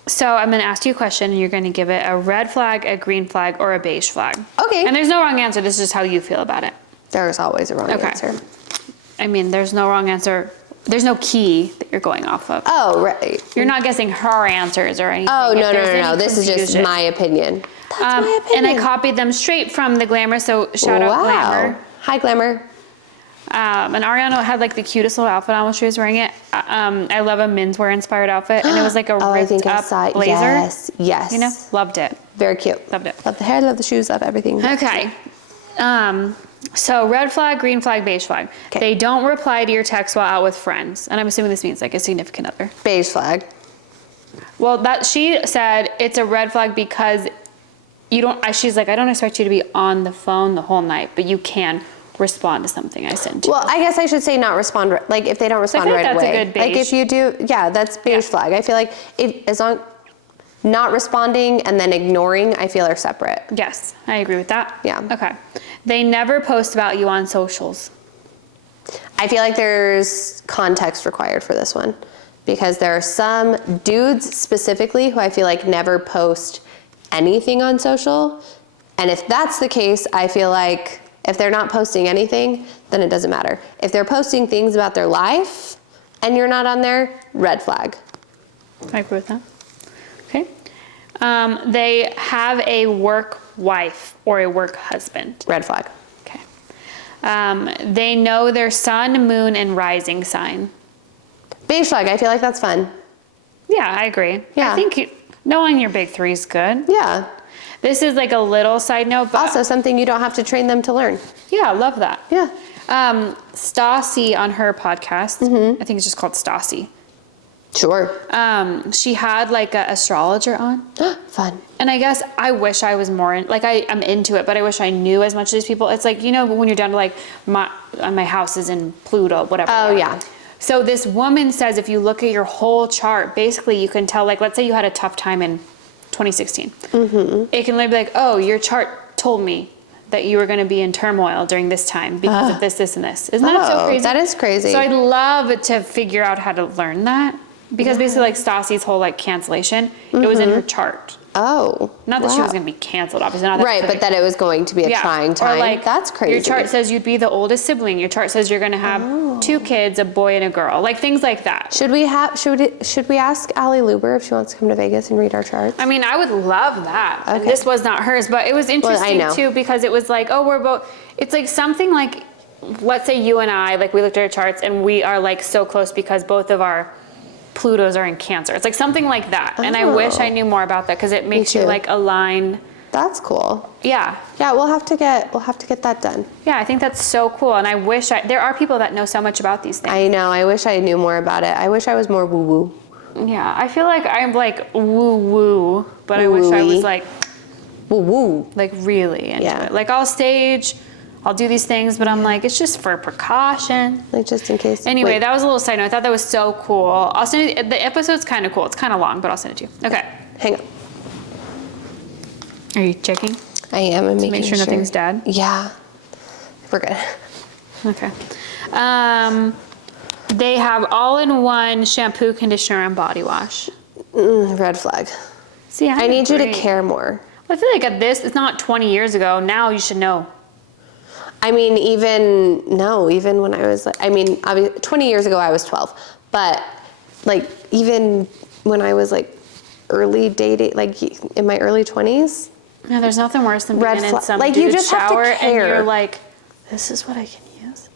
So I'm going to ask you a question and you're going to give it a red flag, a green flag, or a beige flag. Okay. And there's no wrong answer. This is just how you feel about it. There's always a wrong answer. I mean, there's no wrong answer. There's no key that you're going off of. Oh, right. You're not guessing her answers or anything. Oh, If no. there's any This is just confusion. my opinion. That's my And I opinion. copied them straight from the Glamour, so shout out Glamour. Hi, Glamour. And Ariana had like the cutest little outfit on while she was wearing it. I love a menswear inspired outfit, and it was like a Oh, I ripped think I up saw it. blazer. Yes. You know, loved it. Very cute. Loved it. Love the hair, love the shoes, love everything. Okay. So red flag, green flag, beige flag. Okay. They don't reply to your text while out with friends, and I'm assuming this means like a significant other. Beige flag. Well, that she said it's a red flag because you don't. She's like, I don't expect you to be on the phone the whole night, but you can respond to something I send you. Well, I guess I should say not respond, like if they don't respond feel like right that's a away. good Like beige. if you do, yeah, that's beige Yeah. flag. I feel like if, as long, not responding and then ignoring, I feel are separate. Yes, I agree with that. Yeah. Okay. They never post about you on socials. I feel like there's context required for this one because there are some dudes specifically who I feel like never post anything on social. And if that's the case, I feel like if they're not posting anything, then it doesn't matter. If they're posting things about their life and you're not on there, red flag. I agree with that. Okay. They have a work wife or a work husband. Red flag. Okay. They know their sun, moon, and rising sign. Beige flag, I feel like that's fun. Yeah, I agree. Yeah. I think knowing your big three is good. Yeah. This is like a little side note, but Also, something you don't have to train them to learn. yeah, I love that. Yeah. Stassi on her podcast, I think it's just called Stassi. Sure. She had like an astrologer on. Fun. And I guess I wish I was more like I'm into it, but I wish I knew as much as these people. It's like, when you're down to like my house is in Pluto, whatever. Oh, yeah. So this woman says if you look at your whole chart, basically you can tell, like, let's say you had a tough time in 2016. It can literally be like, oh, your chart told me that you were going to be in turmoil during this time because of this, this, and this. Isn't that so crazy? That is crazy. So I'd love to figure out how to learn that. Because basically, like, Stassi's whole, like, cancellation, it was in her chart. Oh. Not that she was going to be canceled, obviously. Not that Right, but that it was going to be a trying time. Or like, that's crazy. Your chart says you'd be the oldest sibling. Your chart says you're going to have 2 kids, a boy and a girl. Like, things like that. Should we ask Allie Luber if she wants to come to Vegas and read our charts? I mean, I would love that. Okay. And this was not hers, but it was interesting, too, because it was like, oh, we're both... It's like something like, let's say you and I, like, we looked at our charts and we are, like, so close because both of our Plutos are in Cancer. It's like something like that. And I wish I knew more about that because it makes you like align. That's cool. Yeah. Yeah, we'll have to get that done. Yeah, I think that's so cool. And I wish there are people that know so much about these things. I know. I wish I knew more about it. I wish I was more woo-woo. Yeah, I feel like I'm like woo-woo, but I wish I was like woo-woo. Like really into it. Like I'll stage, I'll do these things, but I'm like, it's just for precaution. Like just in case. Anyway, that was a little side note. I thought that was so cool. I'll send you, the episode's kind of cool. It's kind of long, but I'll send it to you. Okay. Hang on. Are you checking? I am. I'm making make sure nothing's dead? Yeah. We're good. Okay. They have all-in-one shampoo, conditioner, and body wash. Red flag. See, I need you to care more. Well, I feel like it's not 20 years ago. Now you should know. I mean, even when I was like, 20 years ago I was 12, but like even when I was like early dating, like in my early 20s. No, there's nothing worse than being in some like dude's you just shower have to care. And you're like, this is what I can use.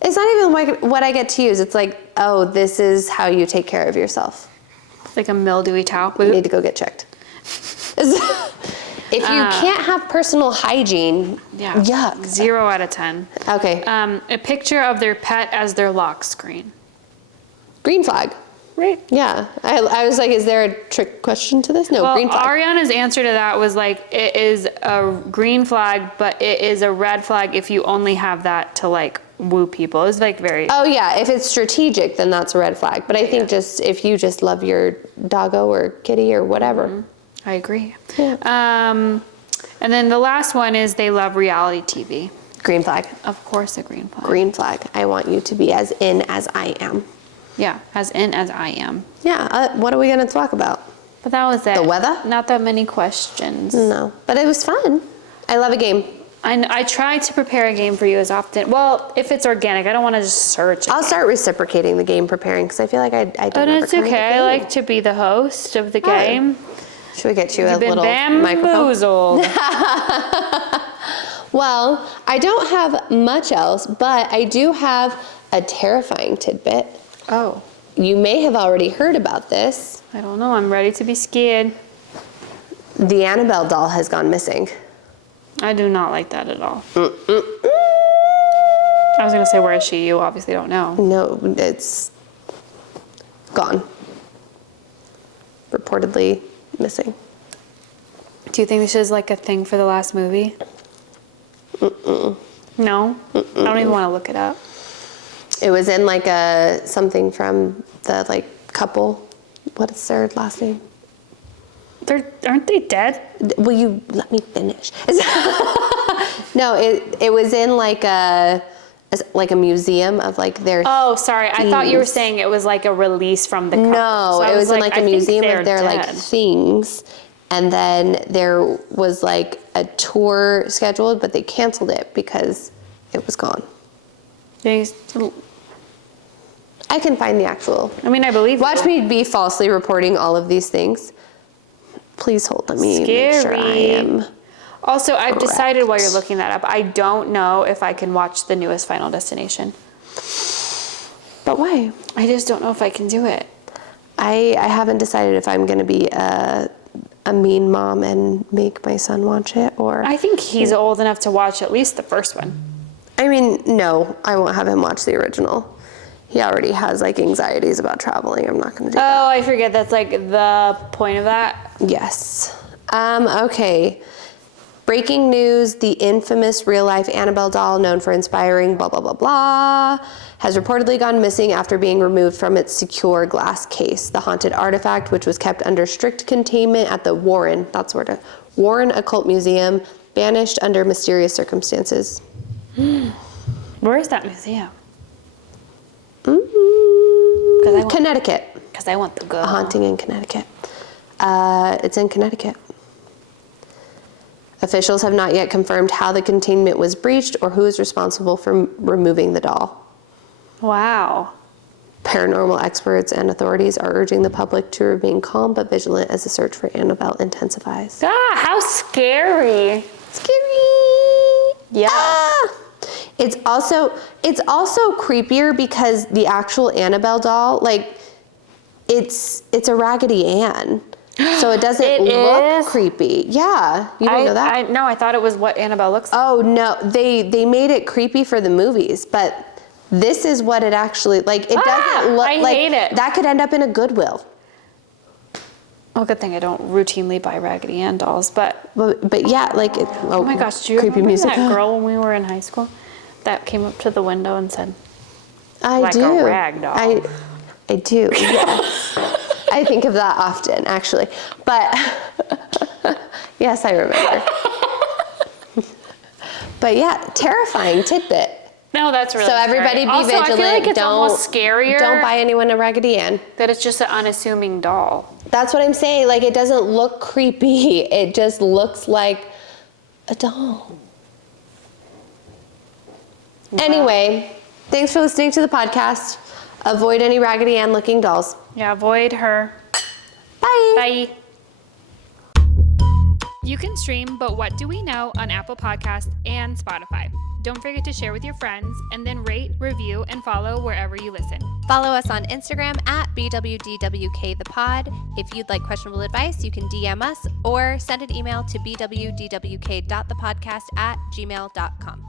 It's not even like what I get to use. It's like, oh, this is how you take care of yourself. It's like a mildewy towel. You need to go get checked. If you can't have personal hygiene, yuck. 0 out of 10. Okay. A picture of their pet as their lock screen. Green flag. Right. Yeah. I was like, is there a trick question to this? No, well, green flag. Ariana's answer to that was like, it is a green flag, but it is a red flag if you only have that to like woo people. It's like very... Oh yeah, if it's strategic, then that's a red flag. But I think just if you just love your doggo or kitty or whatever. Mm-hmm. I agree. Yeah. And then the last one is they love reality TV. Green flag. Of course, a green flag. Green flag. I want you to be as in as I am. Yeah, as in as I am. Yeah. What are we going to talk about? But that was it. The weather? Not that many questions. No, but it was fun. I love a game. I try to prepare a game for you as often. Well, if it's organic, I don't want to just search. I'll start reciprocating the game preparing because I feel like I don't. But it's okay. I like to be the host of the game. Should we get you a You've been little microphone? bamboozled. Well, I don't have much else, but I do have a terrifying tidbit. Oh. You may have already heard about this. I don't know. I'm ready to be scared. The Annabelle doll has gone missing. I do not like that at all. I was going to say, where is she? You obviously don't know. No, it's gone. Reportedly missing. Do you think this is like a thing for the last movie? No? I don't even want to look it up. It was in like something from the like couple. What is their last name? Aren't they dead? Will you let me finish? No, it was in like a museum of like their. Oh, sorry. things. I thought you were saying it was like a release from the couple. No, So it was in like a museum of their dead. like things, and then there was like a tour scheduled, but they canceled it because it was gone. I can find the actual. I mean, I believe. Watch me be falsely reporting all of these things. Please hold. Let me make sure I am. Also, I've correct. decided while you're looking that up, I don't know if I can watch the newest Final Destination. But why? I just don't know if I can do it. I haven't decided if I'm going to be a mean mom and make my son watch it, or I think he's old enough to watch at least the first one. I mean, no, I won't have him watch the original. He already has like anxieties about traveling. I'm not going to do that. Oh, I forget. That's like the point of that. Yes. Okay. Breaking news, the infamous real-life Annabelle doll, known for inspiring blah, blah, blah, blah, has reportedly gone missing after being removed from its secure glass case. The haunted artifact, which was kept under strict containment at the Warren Occult Museum, vanished under mysterious circumstances. Where is that museum? Connecticut. Because I want to go. A haunting in Connecticut. It's in Connecticut. Officials have not yet confirmed how the containment was breached or who is responsible for removing the doll. Wow. Paranormal experts and authorities are urging the public to remain calm but vigilant as the search for Annabelle intensifies. Ah, how scary. Scary! Yeah. Ah! It's also creepier because the actual Annabelle doll, like, it's a Raggedy Ann. So it doesn't look creepy. Yeah, you didn't know that? No, I thought it was what Annabelle looks like. Oh no, they made it creepy for the movies, but this is what it actually, like, it doesn't look I like hate it. that could end up in a Goodwill. Well, good thing I don't routinely buy Raggedy Ann dolls, but But yeah, like, oh my gosh, do you creepy remember music. that girl when we were in high school that came up to the window and said, I like do. a rag doll? I do. Yes. I think of that often, actually. But yes, I remember. But yeah, terrifying tidbit. No, that's really So everybody scary. be Also, vigilant. I feel like it's almost scarier Don't buy anyone a Raggedy Ann. that it's just an unassuming doll. That's what I'm saying. Like, it doesn't look creepy. It just looks like a doll. Wow. Anyway, thanks for listening to the podcast. Avoid any Raggedy Ann looking dolls. Yeah, avoid her. Bye. Bye. You can stream But What Do We Know on Apple Podcasts and Spotify. Don't forget to share with your friends and then rate, review, and follow wherever you listen. Follow us on Instagram at BWDWKThePod. If you'd like questionable advice, you can DM us or send an email to bwdwk.thepodcast@gmail.com.